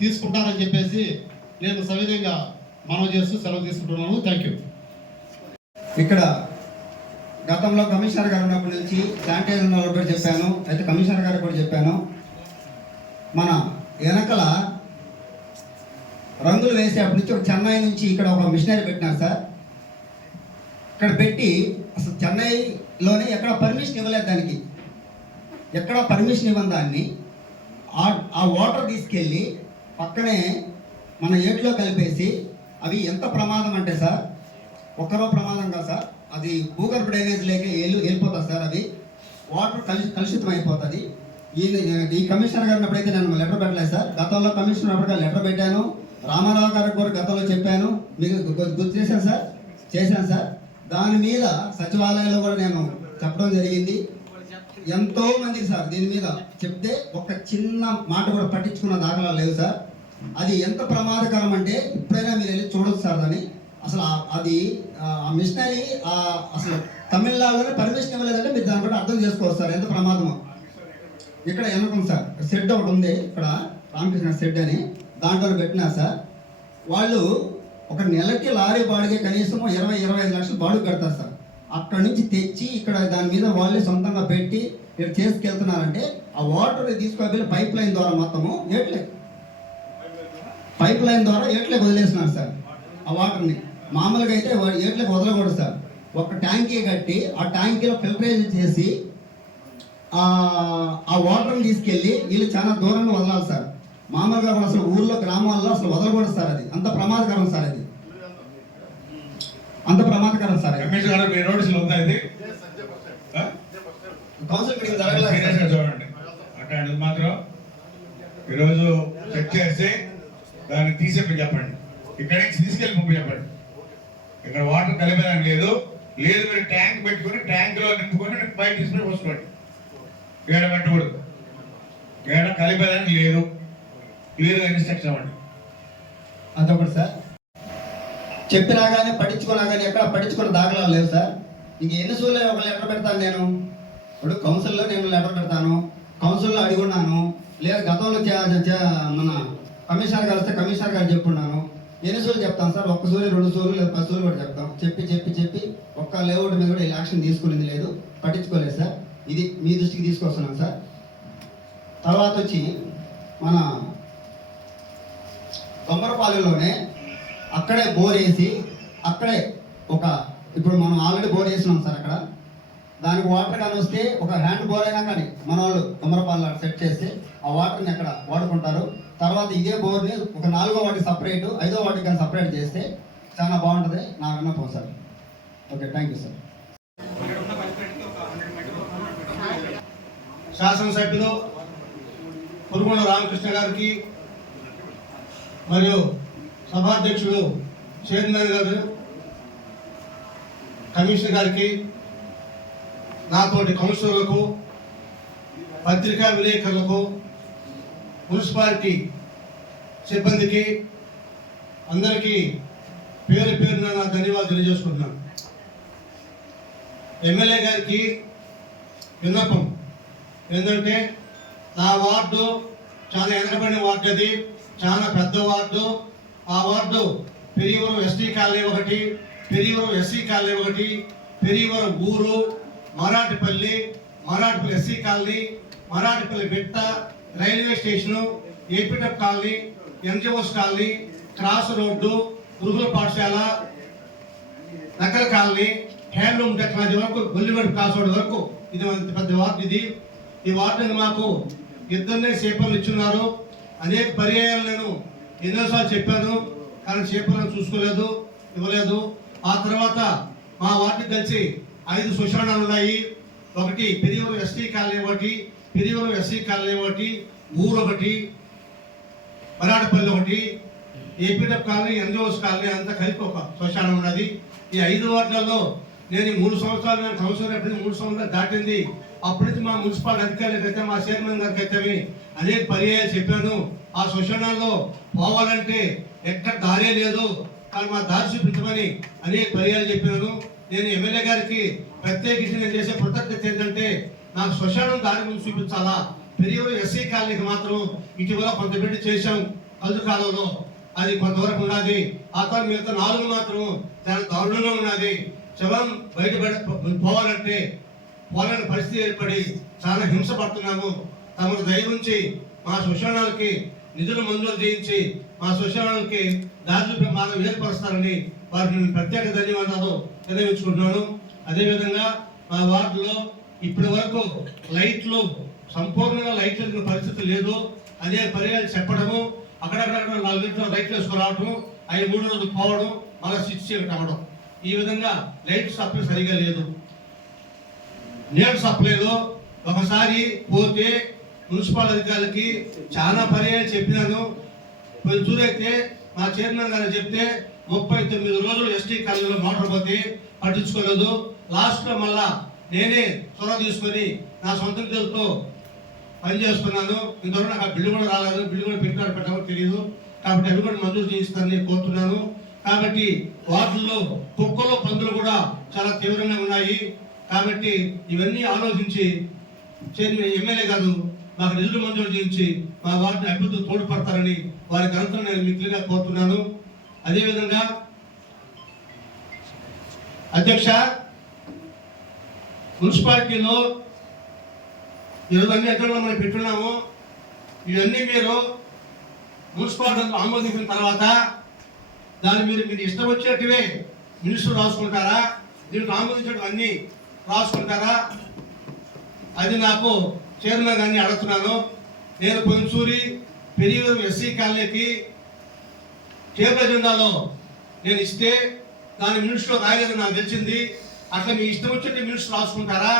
తీసుకుంటారని చెప్పేసి నేను సవినయంగా మనవి చేస్తూ సెలవు తీసుకుంటున్నాను. Thank you. ఇక్కడ గతంలో కమిషనర్ గారు ఉన్నప్పటి నుంచి శానిటైజర్ ఉన్న కూడా చెప్పాను, అయితే కమిషనర్ గారు కూడా చెప్పాను. మన వెనకల రంగులు వేసేప్పటి నుంచి చెన్నై నుంచి ఇక్కడ ఒక మిషనరీ పెట్టినారు సార్. ఇక్కడ పెట్టి అసలు చెన్నైలోనే ఎక్కడ పర్మిషన్ ఇవ్వలేదు దానికి, ఎక్కడ పర్మిషన్ ఇవ్వని దాన్ని ఆ వాటర్ తీసుకెళ్ళి పక్కనే మన ఏట్లో కలిపేసి అవి ఎంత ప్రమాదం అంటే సార్, ఒక్కరో ప్రమాదం కాదు సార్, అది భూగర్భ డ్రైనేజ్ లేక వెళ్ళిపోతుంది సార్. అది వాటర్ కలుషితం అయిపోతుంది. ఈ కమిషనర్ గారు ఉన్నప్పుడైతే నేను లెటర్ పెట్టలేదు సార్. గతంలో కమిషనర్ అప్పటికే లెటర్ పెట్టాను, రామారావు గారికి కూడా గతంలో చెప్పాను, మీకు గుర్తు చేశాను సార్. దాని మీద సచివాలయంలో కూడా నేను చెప్పడం జరిగింది. ఎంతో మందికి సార్ దీని మీద చెప్తే ఒక చిన్న మాట కూడా పట్టించుకున్న దాఖలాలు లేవు సార్. అది ఎంత ప్రమాదకరం అంటే ఇప్పుడైనా మీరు వెళ్ళి చూడొచ్చు సార్. దాన్ని అసలు అది ఆ మిషనరీ అసలు తమిళనాడులోనే పర్మిషన్ ఇవ్వలేదంటే మీరు దాన్ని బట్టి అర్థం చేసుకోవచ్చు సార్ ఎంత ప్రమాదమో. ఇక్కడ ఎన్నుకుంది సార్, షెడ్ ఒకటి ఉంది ఇక్కడ, రామకృష్ణ షెడ్ అని, దాంట్లో పెట్టినా సార్. వాళ్ళు ఒక నెలకి లారీ బాడిగే కనీసం 20-25 లక్షలు బాడుగు కడతారు సార్. అక్కడ నుంచి తెచ్చి ఇక్కడ దాని మీద వాళ్ళే సొంతంగా పెట్టి ఇక్కడ చేసుకెళ్తున్నారంటే ఆ వాటర్ తీసుకువెళ్ళి పైప్ లైన్ ద్వారా మొత్తము పైప్ లైన్ ద్వారా ఏట్లకు వదిలేస్తున్నారు సార్. ఆ వాటర్ని మామూలుగా అయితే ఏట్లకు వదలకూడదు సార్. ఒక ట్యాంకీ కట్టి ఆ ట్యాంకీలో ఫిల్టరేజ్ చేసి ఆ వాటర్ని తీసుకెళ్ళి వీళ్ళు చాలా దూరంగా వదలాలి సార్. మామూలుగా అసలు ఊళ్ళో గ్రామాల్లో అసలు వదలకూడదు సార్. అది అంత ప్రమాదకరం సార్. అది అంత ప్రమాదకరం సార్. నోటీసులు ఉందా ఇది? కౌన్సిల్ మీటింగ్ జరగలేదు చూడండి, అట్లాంటిది మాత్రం ఈరోజు చెక్ చేసి దాన్ని తీసేపి చెప్పండి, ఇక్కడి నుంచి తీసుకెళ్ళి పంపి చెప్పండి. ఇక్కడ వాటర్ కలిపేదానికి లేదు. మీరు ట్యాంక్ పెట్టుకుని ట్యాంక్లో నింపుకొని బయట తీసుకుని పోసుకోండి. ఏడ పెట్టకూడదు, ఏడ కలిపేదానికి లేదు. క్లియర్గా ఇన్స్ట్రక్షన్ అవ్వండి. అదొకటి సార్. చెప్పినా కానీ పట్టించుకున్నా కానీ ఎక్కడ పట్టించుకున్న దాఖలాలు లేవు సార్. ఇంక ఎన్ని సూర్లు ఒక లెటర్ పెడతాను నేను. ఇప్పుడు కౌన్సిల్లో నేను లెటర్ పెడతాను, కౌన్సిల్లో అడిగున్నాను, లేదా గతంలో మన కమిషనర్ గారు వస్తే కమిషనర్ గారు చెప్పున్నాను. ఎన్ని సూర్లు చెప్తాను సార్? 1 సూర్లు 2 సూర్లు లేదా 10 సూర్లు కూడా చెప్తాం. చెప్పి ఒక్క లేఅవుట్ మీద కూడా ఇలా యాక్షన్ తీసుకునేది లేదు, పట్టించుకోలేదు సార్. ఇది మీ దృష్టికి తీసుకొస్తున్నాను సార్. తర్వాత వచ్చి మన కొమ్మరపాలెంలోనే అక్కడే బోర్ వేసి అక్కడే ఇప్పుడు మనం ఆల్రెడీ బోర్ వేసినాం సార్. అక్కడ దానికి వాటర్ కానీ వస్తే ఒక హ్యాండ్ బోర్ అయినా కానీ మన వాళ్ళు కొమ్మరపాలెంలో సెట్ చేస్తే ఆ వాటర్ని అక్కడ వాడుకుంటారు. తర్వాత ఇదే బోర్ని ఒక 4వ వాటికి సపరేట్, 5వ వాటికి కానీ సపరేట్ చేస్తే చాలా బాగుంటుంది నా విన్నపం sir. Okay, thank you sir. శాసనసభ్యులు పురుగుల రామకృష్ణ గారికి మరియు సభాధ్యక్షుడు చైర్మన్ గారు, కమిషనర్ గారికి, నాతోటి కౌన్సిలర్లకు, పత్రికా విలేకరులకు, మున్సిపాలిటీ సిబ్బందికి అందరికీ పేరున నా ధన్యవాదాలు తెలియజేసుకుంటున్నాను. ఎమ్మెల్యే గారికి విన్నపం ఏంటంటే, నా వార్డు చాలా వెనకబడిన వార్డు, అది చాలా పెద్ద వార్డు. ఆ వార్డు పెరియవరం ఎస్టీ కాలనీ ఒకటి, పెరియవరం ఎస్సీ కాలనీ ఒకటి, పెరియవరం ఊరు, మరాఠపల్లి SC colony, Marathapalli Betta, railway station, ఏపీటప్ colony, NGOs colony, cross road, గురుకుల పాఠశాల, నగర కాలనీ, హ్యాండ్లూమ్ టెక్నాలజీ వరకు, గొల్లిగడ్డ క్రాస్ రోడ్ వరకు ఇది పెద్ద వార్డు. ఇది ఈ వార్డుని మాకు 2 సేపర్లు ఇచ్చున్నారు. అనేక పర్యాయాలు నేను ఎన్నోసార్లు చెప్పాను, కానీ సేపర్లను చూసుకోలేదు, ఇవ్వలేదు. ఆ తర్వాత మా వార్డుకి కలిసి 5 శ్మశానాలు ఉన్నాయి. ఒకటి పెరియవరం ఎస్టీ కాలనీ ఒకటి, పెరియవరం ఎస్సీ కాలనీ ఒకటి, ఊరు ఒకటి, మరాడపల్లి ఒకటి, ఏపీడప్ కాలనీ, ఎన్జిఓస్ కాలనీ అంతా కలిపి ఒక శ్మశానం ఉన్నది. ఈ 5 వార్డులలో నేను 3 సంవత్సరాలు నేను కౌన్సిలర్ 3 సంవత్సరాలు దాటింది. అప్పటి నుంచి మా మున్సిపల్ అధికారులకు అయితే మా చైర్మన్ గారికి అయితే అనేక పర్యాయాలు చెప్పాను. ఆ శ్మశానాల్లో పోవాలంటే ఎక్కడ దారే లేదు, కానీ మా దారి చూపించమని అనేక పర్యాయాలు చెప్పాను. నేను ఎమ్మెల్యే గారికి ప్రత్యేకించి నేను చేసే కృతజ్ఞత ఏంటంటే నాకు శ్మశానం దారి ముందు చూపించాలా. పెరియవరం ఎస్సీ కాలనీకి మాత్రం ఇటీవల కొంత బిడ్డ చేశాం కలుదు కాలంలో, అది కొంతవరకు ఉన్నది. ఆ తర్వాత మిగతా 4 మాత్రం చాలా దారుణంగా ఉన్నది. శవం పోవాలంటే పోలేని పరిస్థితి ఏర్పడి చాలా హింస పడుతున్నాము. తమకు దయ ఉంచి మా శ్మశానాలకి నిధులు మంజూరు చేయించి మా శ్మశానాలకి దారులు బాగా ఏర్పరుస్తారని వారికి నేను ప్రత్యేక ధన్యవాదాలు తెలియజేసుకుంటున్నాను. అదేవిధంగా మా వార్డులో ఇప్పటి వరకు లైట్లు సంపూర్ణంగా లైట్లు పరిస్థితి లేదు. అదే పర్యాలు చెప్పడము, అక్కడక్కడ 4 లైట్లు వేసుకురావటము, అవి 3 రోజులు పోవడం, మళ్ళీ స్విచ్ అవ్వడం, ఈ విధంగా లైట్ సప్లై సరిగా లేదు. నీళ్ళ సప్లైలో ఒకసారి పోతే మున్సిపల్ అధికారులకి చాలా పర్యాలు చెప్పినాను. కొంచెం చూరైతే మా చైర్మన్ గారు చెప్తే 39 రోజులు ఎస్టీ కాలనీలో మోటార్ పోతే పట్టించుకోలేదు. లాస్ట్లో మళ్ళా నేనే చొరవ తీసుకొని నా సొంత నిధులతో పనిచేస్తున్నాను. ఇంతవరకు నాకు ఆ బిల్లు కూడా రాలేదు, బిల్లు కూడా పెట్టామో తెలియదు. కాబట్టి అవి కూడా మంజూరు చేయిస్తానని కోరుతున్నాను. కాబట్టి వాటిల్లో కుక్కలు పందులు కూడా చాలా తీవ్రంగా ఉన్నాయి. కాబట్టి ఇవన్నీ ఆలోచించి ఎమ్మెల్యే గారు మాకు నిధులు మంజూరు చేయించి మా వారిని అభివృద్ధి తోడ్పడతారని వారి ఘనతను నేను మిత్రులుగా కోరుతున్నాను. అదేవిధంగా అధ్యక్ష, మున్సిపాలిటీలో ఈరోజు అన్ని ఎక్కడ మనం పెట్టున్నాము. ఇవన్నీ మీరు మున్సిపాలిటీ ఆమోదించిన తర్వాత దాన్ని మీరు ఇష్టం వచ్చేటివే మినిస్టర్ రాసుకుంటారా, దీనికి ఆమోదించడం అన్నీ రాసుకుంటారా? అది నాకు చైర్మన్ గారిని అడుగుతున్నాను. నేను పొంచూరి పెరియవరం ఎస్సీ కాలనీకి టేబుల్ ఎజెండాలో నేను ఇస్తే దాని మినిస్టర్ రాయలేదని నాకు తెలిసింది. అట్లా మీ ఇష్టం వచ్చేటి మినిస్టర్ రాసుకుంటారా?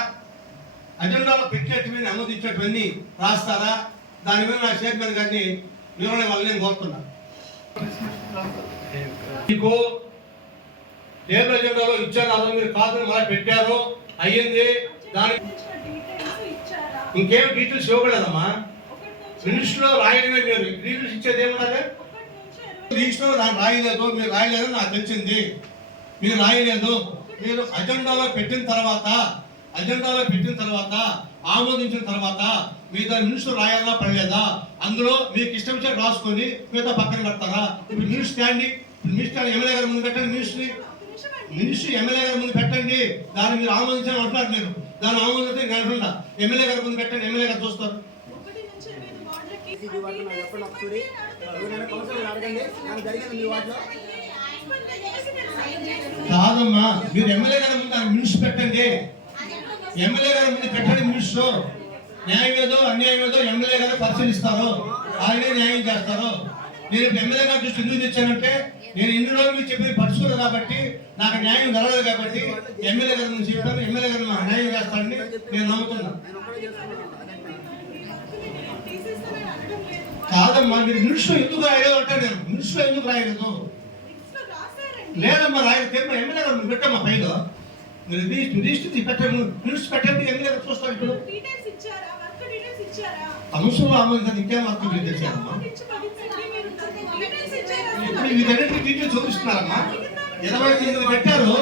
అజెండాలో పెట్టేటివి ఆమోదించేటివన్నీ రాస్తారా? దాని మీద నా చైర్మన్ గారిని వివరణ ఇవ్వాలని నేను కోరుతున్నాను. మీకు టేబుల్ ఎజెండాలో ఇచ్చారు, అలా మీరు కాదని మళ్ళీ పెట్టారు, అయ్యింది. దానికి ఇంకేం డీటెయిల్స్ ఇవ్వకూడదమ్మా. మినిస్టర్లో రాయడమే, మీరు డీటెయిల్స్ ఇచ్చేది ఏమన్నది? రిజిస్టర్ రాయలేదు, మీరు రాయలేదని నాకు తెలిసింది. మీరు రాయలేదు. మీరు అజెండాలో పెట్టిన తర్వాత ఆమోదించిన తర్వాత మీరు దాని మినిస్టర్ రాయాలా పడలేదా? అందులో మీకు ఇష్టం వచ్చి రాసుకొని మిగతా పక్కన పెడతారా? ఇప్పుడు మినిస్టర్ స్టాండ్ ఎమ్మెల్యే గారి ముందు పెట్టండి, మినిస్టర్ ఎమ్మెల్యే గారి ముందు పెట్టండి. దాన్ని మీరు ఆమోదించాలని అంటున్నారు. మీరు దాన్ని ఆమోదించే అంటున్నా ఎమ్మెల్యే గారి ముందు పెట్టండి, ఎమ్మెల్యే గారు చూస్తారు. కాదమ్మా, మీరు ఎమ్మెల్యే గారి ముందు మినిస్టర్ పెట్టండి, ఎమ్మెల్యే గారి ముందు పెట్టండి. మినిస్టర్ న్యాయం ఏదో అన్యాయం ఏదో ఎమ్మెల్యే గారు పరిశీలిస్తారు, ఆయనే న్యాయం చేస్తారు. నేను ఎమ్మెల్యే గారి దృష్టి ఎందుకు తెచ్చానంటే నేను ఇన్ని రోజులు మీరు చెప్పి పట్టుకోలేదు కాబట్టి, నాకు న్యాయం జరగలేదు కాబట్టి ఎమ్మెల్యే గారి నుంచి చెప్పాను. ఎమ్మెల్యే గారు నాకు న్యాయం చేస్తారని నేను నమ్ముతున్నాను. కాదమ్మా, మీరు మినిస్టర్ ఎందుకు రాయలేదు అంటే నేను మినిస్టర్ ఎందుకు రాయలేదు? లేదమ్మా, రాయలేదు. ఎమ్మెల్యే గారు పెట్టమ్మా పైలో మీరు పెట్టండి, మినిస్టర్ పెట్టండి, ఎమ్మెల్యే గారు చూస్తారు. ఇప్పుడు కౌన్సిల్లో ఆమోదించాలి, ఇంకేం అర్థం తెచ్చారమ్మా? ఇప్పుడు వీటన్నిటికీ డీటెయిల్స్ చూపిస్తున్నారమ్మా. 29 పెట్టారు.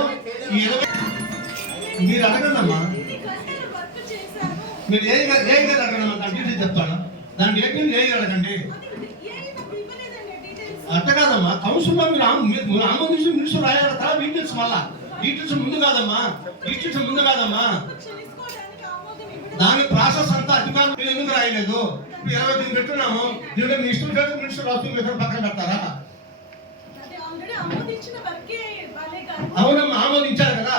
ఈ 20 మీరు అడగండమ్మా, మీరు ఏ గారు అడగండి, దాని డీటెయిల్స్ చెప్తాను. దాని డీటెయిల్ ఏ అడగండి. అట్ట కాదమ్మా, కౌన్సిల్లో మీరు ఆమోదించి మినిస్టర్ రాయాలి కదా డీటెయిల్స్. మళ్ళా డీటెయిల్స్ ముందు కాదమ్మా, దాని ప్రాసెస్ అంతా అధికారులు ఎందుకు రాయలేదు? ఇప్పుడు 29 పెట్టున్నాము, దీంట్లో మీ ఇష్టం కాదు మినిస్టర్ రాసు పక్కన పెడతారా? అవునమ్మా, ఆమోదించారు కదా,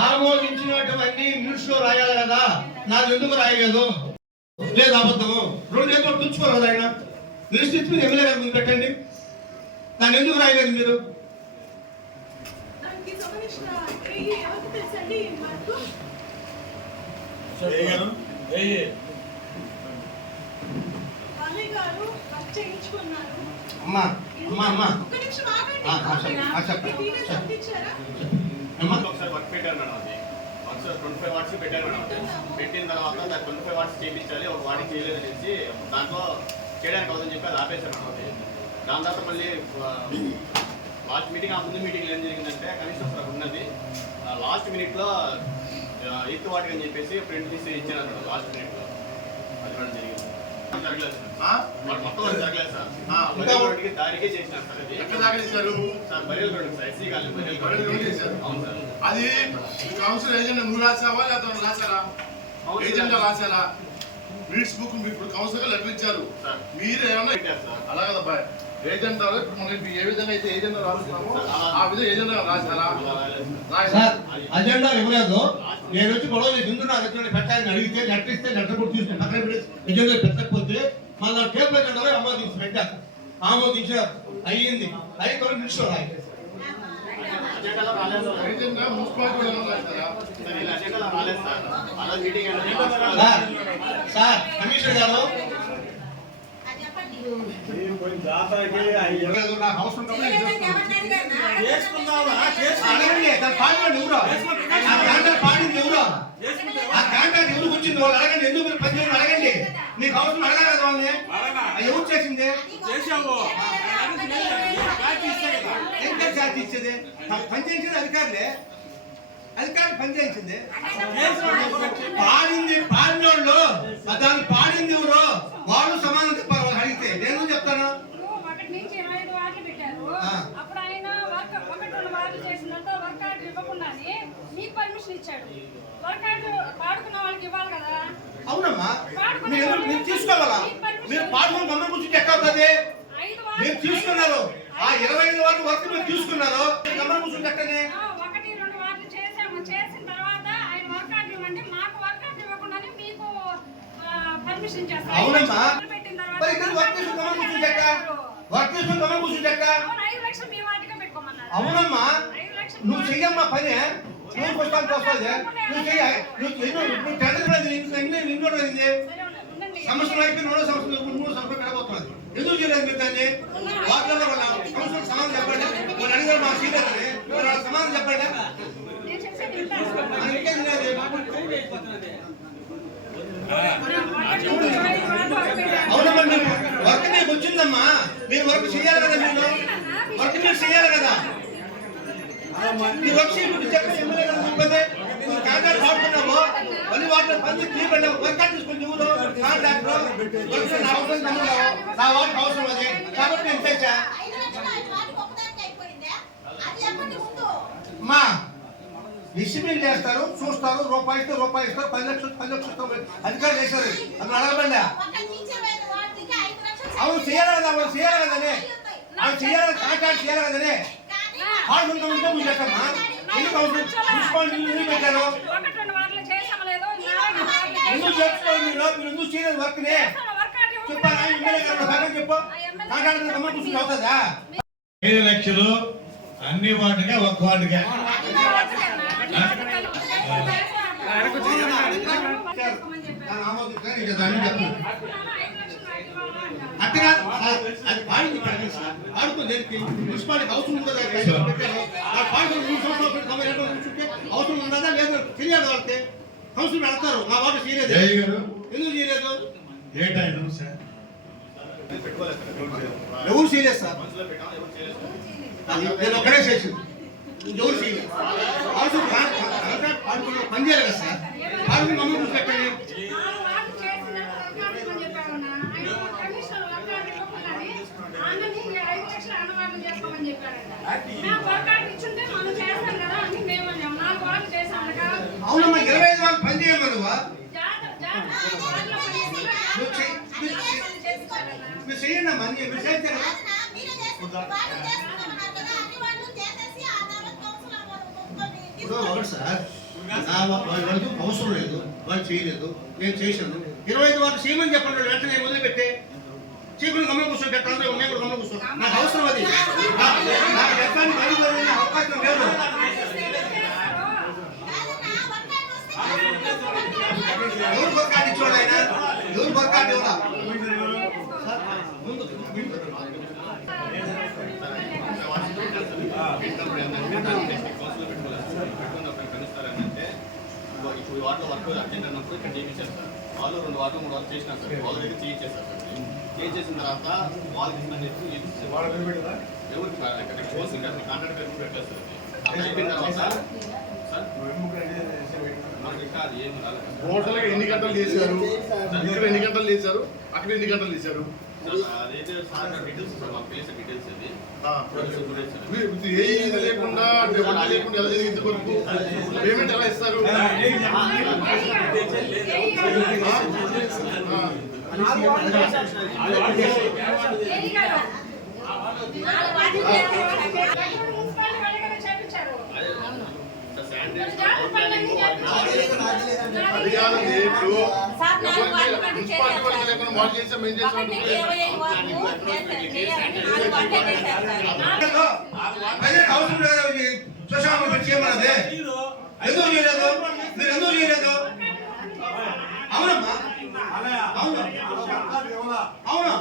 ఆమోదించినటువంటి మినిస్టర్ రాయాలి కదా. నాకు ఎందుకు రాయలేదు? లేదు, అబద్ధము. 2 ఏళ్ళు తుంచుకోరు కదా ఆయన. మినిస్టర్ ఎమ్మెల్యే గారి ముందు పెట్టండి, దాన్ని ఎందుకు రాయలేదు మీరు? దానికి సంబంధించిన ఎవరికి తెలుసండి మార్కు బాలయ్య గారు వర్క్ చేయించుకున్నారు. అమ్మా అమ్మా అమ్మా ఒక్క నిమిషం ఆగండి. చెప్పండి డీటెయిల్స్ పంపించారా? ఒకసారి వర్క్ పెట్టారు మేడం. అది వర్క్స్ 25 వాట్స్ పెట్టారు మేడం. పెట్టిన తర్వాత దాన్ని 25 వాట్స్ చేయించాలి, ఒక వాడికి చేయలేదు అనేసి దాంట్లో చేయడానికి అవుతుందని చెప్పి అది ఆపేశారు మేడం. అది దాని తర్వాత మళ్ళీ లాస్ట్ మీటింగ్, ఆ ముందు మీటింగ్లో ఏం జరిగిందంటే కనీసం అసలు ఉన్నది లాస్ట్ మినిట్లో 8 వాటికి అని చెప్పేసి ప్రింట్ తీసి ఇచ్చారు మేడం. లాస్ట్ మినిట్లో అది మేడం జరిగింది. జరగలేదు సార్, మొత్తం అది జరగలేదు సార్. బరియల్ రోడ్డుకి దారికే చేసినారు సార్. అది ఎక్కడ దాకా చేశారు sir? Burial road sir, SC colony burial road చేశారు. అవును సార్. అది కౌన్సిల్ ఏజెంట్ నువ్వు రాసావా లేదా రాసారా? ఏజెంట్ రాసారా? మినిట్స్ బుక్ మీకు ఇప్పుడు కౌన్సిల్ లెటర్ ఇచ్చారు, మీరు ఏమన్నా పెట్టారు సార్. అలా కదా బాయ్ ఏజెంట్ ఇప్పుడు మనం ఏ విధంగా అయితే ఏజెంట్ రాస్తున్నామో ఆ విధంగా ఏజెంట్ రాసారా? సార్ అజెండా ఇవ్వలేదు. నేను వచ్చి గొడవ చేసి ముందు నాకు ఎజెండా పెట్టాలని అడిగితే లెటర్ ఇస్తే లెటర్ కూడా తీసుకుని పక్కన పెట్టి ఎజెండా పెట్టకపోతే మళ్ళీ టేబుల్ ఎజెండాలో ఆమోదించి పెట్టారు. ఆమోదించారు, అయ్యింది. అయ్యి కొన్ని నిమిషం రాయి అజెండాలో రాలేదు సార్. ఏజెంట్ మున్సిపాలిటీ రాసారా? సార్ అజెండాలో రాలేదు సార్. అలా మీటింగ్ సార్ కమిషనర్ గారు నాకు అవసరం అడగండి. పాడింది ఎవరు? ఆ కాంట్రాక్ట్ ఎవరు వచ్చింది వాళ్ళు అడగండి. ఎందుకు మీరు పని చేయడం అడగండి. మీకు అవసరం అడగాలి కదా వాళ్ళని. ఎవరు చేసింది? ఎంత ఛార్జ్ ఇచ్చేది? పని చేయించింది అధికారులే. అధికారులు పని చేయించింది. పాడింది పాడినోళ్ళు, దాన్ని పాడింది ఎవరు? వాళ్ళు సమానం చెప్పారు. వాళ్ళు అడిగితే నేను చెప్తాను. ఒకటి నుంచి 25 వార్లు పెట్టారు. అప్పుడు ఆయన వర్క్ 1-2 వార్లు చేసినంత వర్క్ ఆర్డర్ ఇవ్వకుండానే మీకు పర్మిషన్ ఇచ్చాడు. వర్క్ ఆర్డర్ పాడుకున్న వాళ్ళకి ఇవ్వాలి కదా. అవునమ్మా, మీరు తీసుకోవాలా? మీరు పాడుకుని గమ్మ కూర్చుంటే ఎక్కడ అవుతుంది? మీరు తీసుకున్నారు ఆ 25 వార్లు వర్క్ మీరు తీసుకున్నారు, గమ్మ కూర్చుంటే ఎక్కడనే? 1-2 వార్లు చేసాము. చేసిన తర్వాత ఆయన వర్క్ ఆర్డర్ ఇవ్వండి, మాకు వర్క్ ఆర్డర్ ఇవ్వకుండానే మీకు పర్మిషన్ చేస్తారు. అవునమ్మా, మరి ఇక్కడ వర్క్ తీసుకుని గమ్మ కూర్చుంటే ఎక్కడ? వర్క్ తీసుకుని గమ్మ కూర్చుంటే ఎక్కడ? 5 లక్షలు మీ వాటిగా పెట్టుకోమన్నారు. అవునమ్మా, నువ్వు చెయ్యమ్మా పని. నువ్వు పుస్తకానికి వస్తుంది. నువ్వు చెయ్యి. నువ్వు టెండర్ ఇంకోటి అయింది. సంవత్సరం అయిపోయి 2వ సంవత్సరం 3వ సంవత్సరం పెడబోతున్నది. ఎందుకు చేయలేదు మీరు దాన్ని? వాటిలో కౌన్సిల్ సమాధానం చెప్పండి. వాళ్ళు అడిగారు మా సీనియర్ అని, వాళ్ళ సమాధానం చెప్పండి. ఇంకేం లేదు. అవునమ్మా, మీరు వర్క్ మీకు వచ్చిందమ్మా. మీరు వర్క్ చేయాలి కదా. మీరు వర్క్ మీరు చేయాలి కదా. ఈ వర్క్ చేయకుండా చెప్పి ఎమ్మెల్యే గారు చెప్పండి. నువ్వు కాంట్రాక్ట్ పాడుతున్నావు, మళ్ళీ వాటిలో పని తీయబడి వర్క్ తీసుకుని నువ్వు కాంట్రాక్ట్ నా అవసరం నమ్మున్నావు. నా వాటికి అవసరం అది కాబట్టి నేను తెచ్చా. అమ్మా, డిసిప్లిన్ చేస్తారు, చూస్తారు, రూపాయి ఇస్తారు, 10 లక్షలు ఇస్తారు. అధికారులు చేశారు. అది అడగబండి. అవును చేయాలి కదా, వాళ్ళు చేయాలి కదనే. అవి చేయాలి, కాంట్రాక్ట్ చేయాలి కదనే. పాడుకుంటూ ఉంటే నువ్వు చేస్తామా? ఎందుకు అవసరం? మున్సిపాలిటీ ఎందుకు పెట్టారు? ఎందుకు చేసుకోవాలి? మీరు ఎందుకు చేయలేదు వర్క్ ని చెప్పారా? ఎమ్మెల్యే గారు చెప్పు. కాంట్రాక్ట్ గమ్మ కూర్చుని అవుతుందా? 5 లక్షలు అన్ని వాటిగా ఒక వాటిగా మున్సిపాలిటీ అవసరం ఉందా? అవసరం ఉన్నదా లేదు తెలియదు. వాళ్ళకి కౌన్సిల్ పెడతారు. నా వాటి చేయలేదు. ఎందుకు చేయలేదు? ఏ టైం సార్? ఎవరు చేయలేదు సార్? నేను ఒక్కడే చేసింది. ఎవరు చేయలేదు. అవసరం పని చేయాలి కదా సార్. పాడుకుని మమ్మల్ని పెట్టండి. అవునమ్మా, 25 వాళ్ళు పని చేయమనువా? మీరు చేయండి అమ్మా. మీరు చేస్తే ఒకటి సార్, వాళ్ళకి అవసరం లేదు, వాళ్ళు చేయలేదు, నేను చేశాను. 25 వాళ్ళు చేయమని చెప్పండి. వెంటనే వదిలిపెట్టే చీకులు గమ్మ కూర్చొని పెట్టాలి. మేము గమ్మ కూర్చోం. నాకు అవసరం అది. నాకు ఎట్లాంటి అవకాశం లేదు. ఎవరు వర్క్ ఇచ్చాడు ఆయన? ఎవరు వర్క్ ఎవరా? ఇప్పుడు వాటిలో వర్క్ అర్జెంట్ అన్నప్పుడు ఇక్కడ చేయించారు సార్. వాళ్ళు 2 వార్లు 3 వార్లు చేసినారు సార్. వాళ్ళ దగ్గర చేయించేస్తారు సార్. చేయించేసిన తర్వాత వాళ్ళకి ఇస్తుందని చెప్పి ఎవరికి కాంట్రాక్ట్ పేరు పెట్టారు సార్. అక్కడ అయిపోయిన తర్వాత సార్ మనకి ఇంకా అది ఏం రాలేదు. టోటల్గా ఎన్ని గంటలు చేశారు? ఇక్కడ ఎన్ని గంటలు చేశారు? అక్కడ ఎన్ని గంటలు చేశారు? అదైతే సార్ డీటెయిల్స్ సార్ మాకు తెలిసిన డీటెయిల్స్ అది ఏ ఇది లేకుండా డెవలప్ లేకుండా ఎలా జరిగింది కొరకు పేమెంట్ ఎలా ఇస్తారు? అది కాదండి ఇప్పుడు మున్సిపాలిటీ వాళ్ళు లేకుండా వాళ్ళు చేసాం ఏం చేసాం? అవసరం లేదు శ్మశానం పెట్టి చేయమన్నది ఎందుకు చేయలేదు? మీరు ఎందుకు చేయలేదు? అవునమ్మా అవును అవును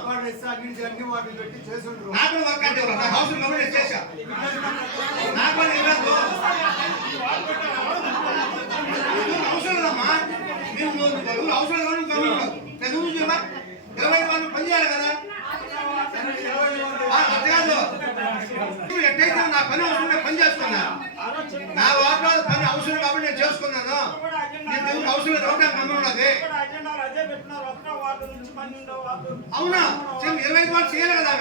నాకు వర్క్ అంటే హౌస్ కంప్లీట్ చేశా. నాకు ఇవ్వదు అవసరం లేదమ్మా. మీరు అవసరం లేదు. 20 వాళ్ళు పని చేయాలి కదా. ఎట్టయితే నా పని అవసరం పని చేసుకున్నా. నా వాటిలో పని అవసరం కాబట్టి నేను చేసుకున్నాను. నేను అవసరం లేదు ఒకటే నమ్మకం ఉన్నది. అవునా 25 వాళ్ళు చేయాలి కదా.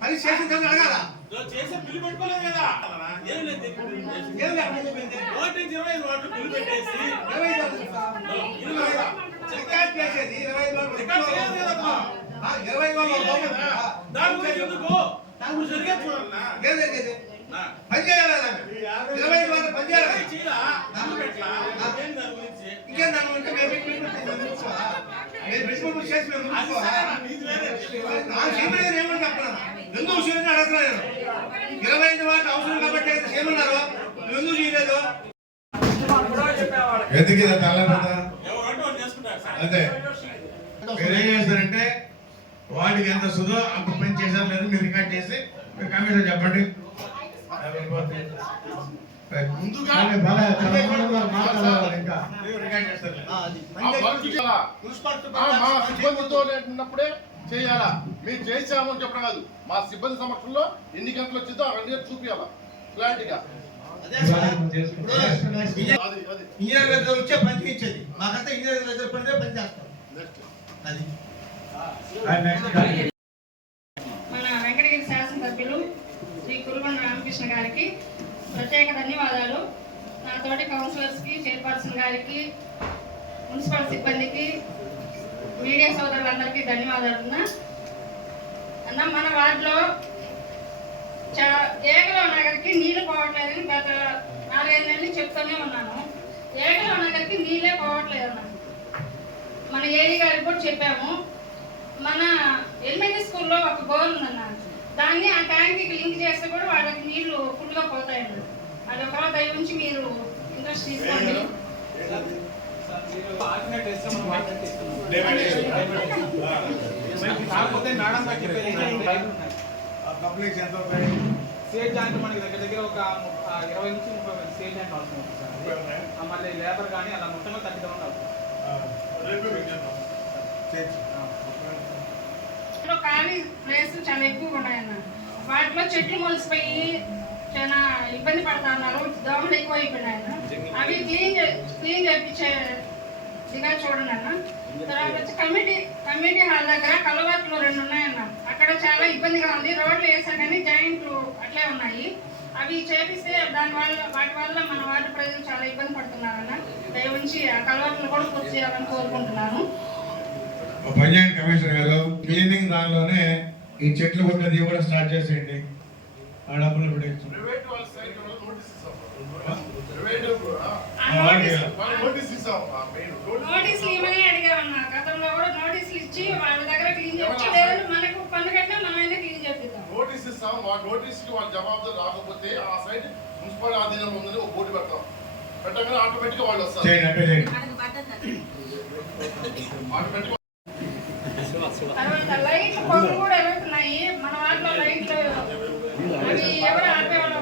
పని చేసిన తర్వాత అడగాల. చేసేది 25 పని చేయాలి. 25 వాళ్ళు పని చేయాలి. ఇంకేం దాని ఉంటే మేము పెట్టుకోవాలి చేసి మేము ఏమని చెప్తున్నాను? ఎందుకు చేయని అడుగుతున్నాను. 25 వాళ్ళు అవసరం కాబట్టి చేయమన్నారు. ఎందుకు చేయలేదు? ఎందుకు ఇది తల్లబద్ద అదే మీరేం చేస్తారంటే వాడికి ఎంత సుదో అంత పని చేశారు లేదు మీరు రికార్డ్ చేసి మీరు కమిషన్ చెప్పండి. ఉన్నప్పుడే చేయాలా? మీరు చేసాము అని చెప్పడం కాదు. మా సిబ్బంది సమక్షంలో ఎన్ని గంటలు వచ్చిందో అక్కడ చూపించాలా క్లారిటీగా. ఇంజనీర్ దగ్గర వచ్చే పని చేయించేది మాకంతా ఇంజనీర్ దగ్గర పని చేస్తాం. అది మన వెంకటగిరి శాసనసభ్యులు శ్రీ కురుగొండ రామకృష్ణ గారికి ప్రత్యేక ధన్యవాదాలు. నాతోటి కౌన్సిలర్స్కి, చైర్పర్సన్ గారికి, మున్సిపల్ సిబ్బందికి, మీడియా సోదరులందరికీ ధన్యవాదాలు. అన్న మన వార్డులో ఏకలవ నగర్కి నీళ్లు పోవట్లేదని గత 4-5 నెలలు చెప్తూనే ఉన్నాను. ఏకలవ నగర్కి నీళ్ళే పోవట్లేదు అన్న. మన ఏఈ గారికి కూడా చెప్పాము. మన ఎలిమెంటరీ స్కూల్లో ఒక బోర్ ఉందన్న. దాన్ని ఆ ట్యాంక్కి లింక్ చేస్తే కూడా వాళ్ళకి నీళ్లు ఫుల్గా పోతాయన్న. అది ఒకవేళ దయ ఉంచి మీరు ఇంట్రెస్ట్ తీసుకోండి. పబ్లిక్ ఎంత సేల్ జాయింట్ మనకి దగ్గర ఒక 20 నుంచి 30 సేల్ జాయింట్ అవసరం ఉంటుంది సార్. మళ్ళీ లేబర్ కానీ అలా మొత్తంగా 30,000 అవుతుంది. ఖాళీ ప్లేస్ చాలా ఎక్కువగా ఉన్నాయన్న. వాటిలో చెట్లు మొలిసిపోయి చాలా ఇబ్బంది పడతా ఉన్నారు. దోమలు ఎక్కువ అయిపోయినాయన్న. అవి క్లీన్ చేయించే దిగా చూడండి అన్న. తర్వాత వచ్చి కమ్యూనిటీ హాల్ దగ్గర కలవాట్లు 2 ఉన్నాయన్న. అక్కడ చాలా ఇబ్బందిగా ఉంది. రోడ్లు వేసారు కానీ జాయింట్లు అట్లే ఉన్నాయి. అవి చేపిస్తే వాటి వల్ల మన వార్డు ప్రజలు చాలా ఇబ్బంది పడుతున్నారన్న. దయవుంచి ఆ కలవాట్లు కూడా పూర్తి చేయాలని కోరుకుంటున్నాను. పంచాయతీ కమిషనర్ గారు క్లీనింగ్ దానిలోనే ఈ చెట్లు కొట్టేది కూడా స్టార్ట్ చేసేయండి. ఆ డబ్బులు పెట్టచ్చు. నోటీసులు ఇవ్వని అడిగామన్నా. గతంలో కూడా నోటీసులు ఇచ్చి వాళ్ళ దగ్గర క్లీన్ చేయించి లేదంటే మనకు పన్ను కట్టినా మనమైనా క్లీన్ చేపిద్దాం. నోటీస్ ఇస్తాం. ఆ నోటీస్కి వాళ్ళ జవాబుదారు రాకపోతే ఆ సైడ్ మున్సిపల్ ఆధీనంలో ఉందని ఒక బోర్డు పెడతాం. పెట్టగానే ఆటోమేటిక్గా వాళ్ళు వస్తారు. చేయండి అంటే చేయండి. ఆటోమేటిక్గా తర్వాత లైట్లు కొన్ని కూడా ఎలుగుతున్నాయి. మన వాటిలో లైట్లు అవి ఎవరు ఆపేవాళ్ళు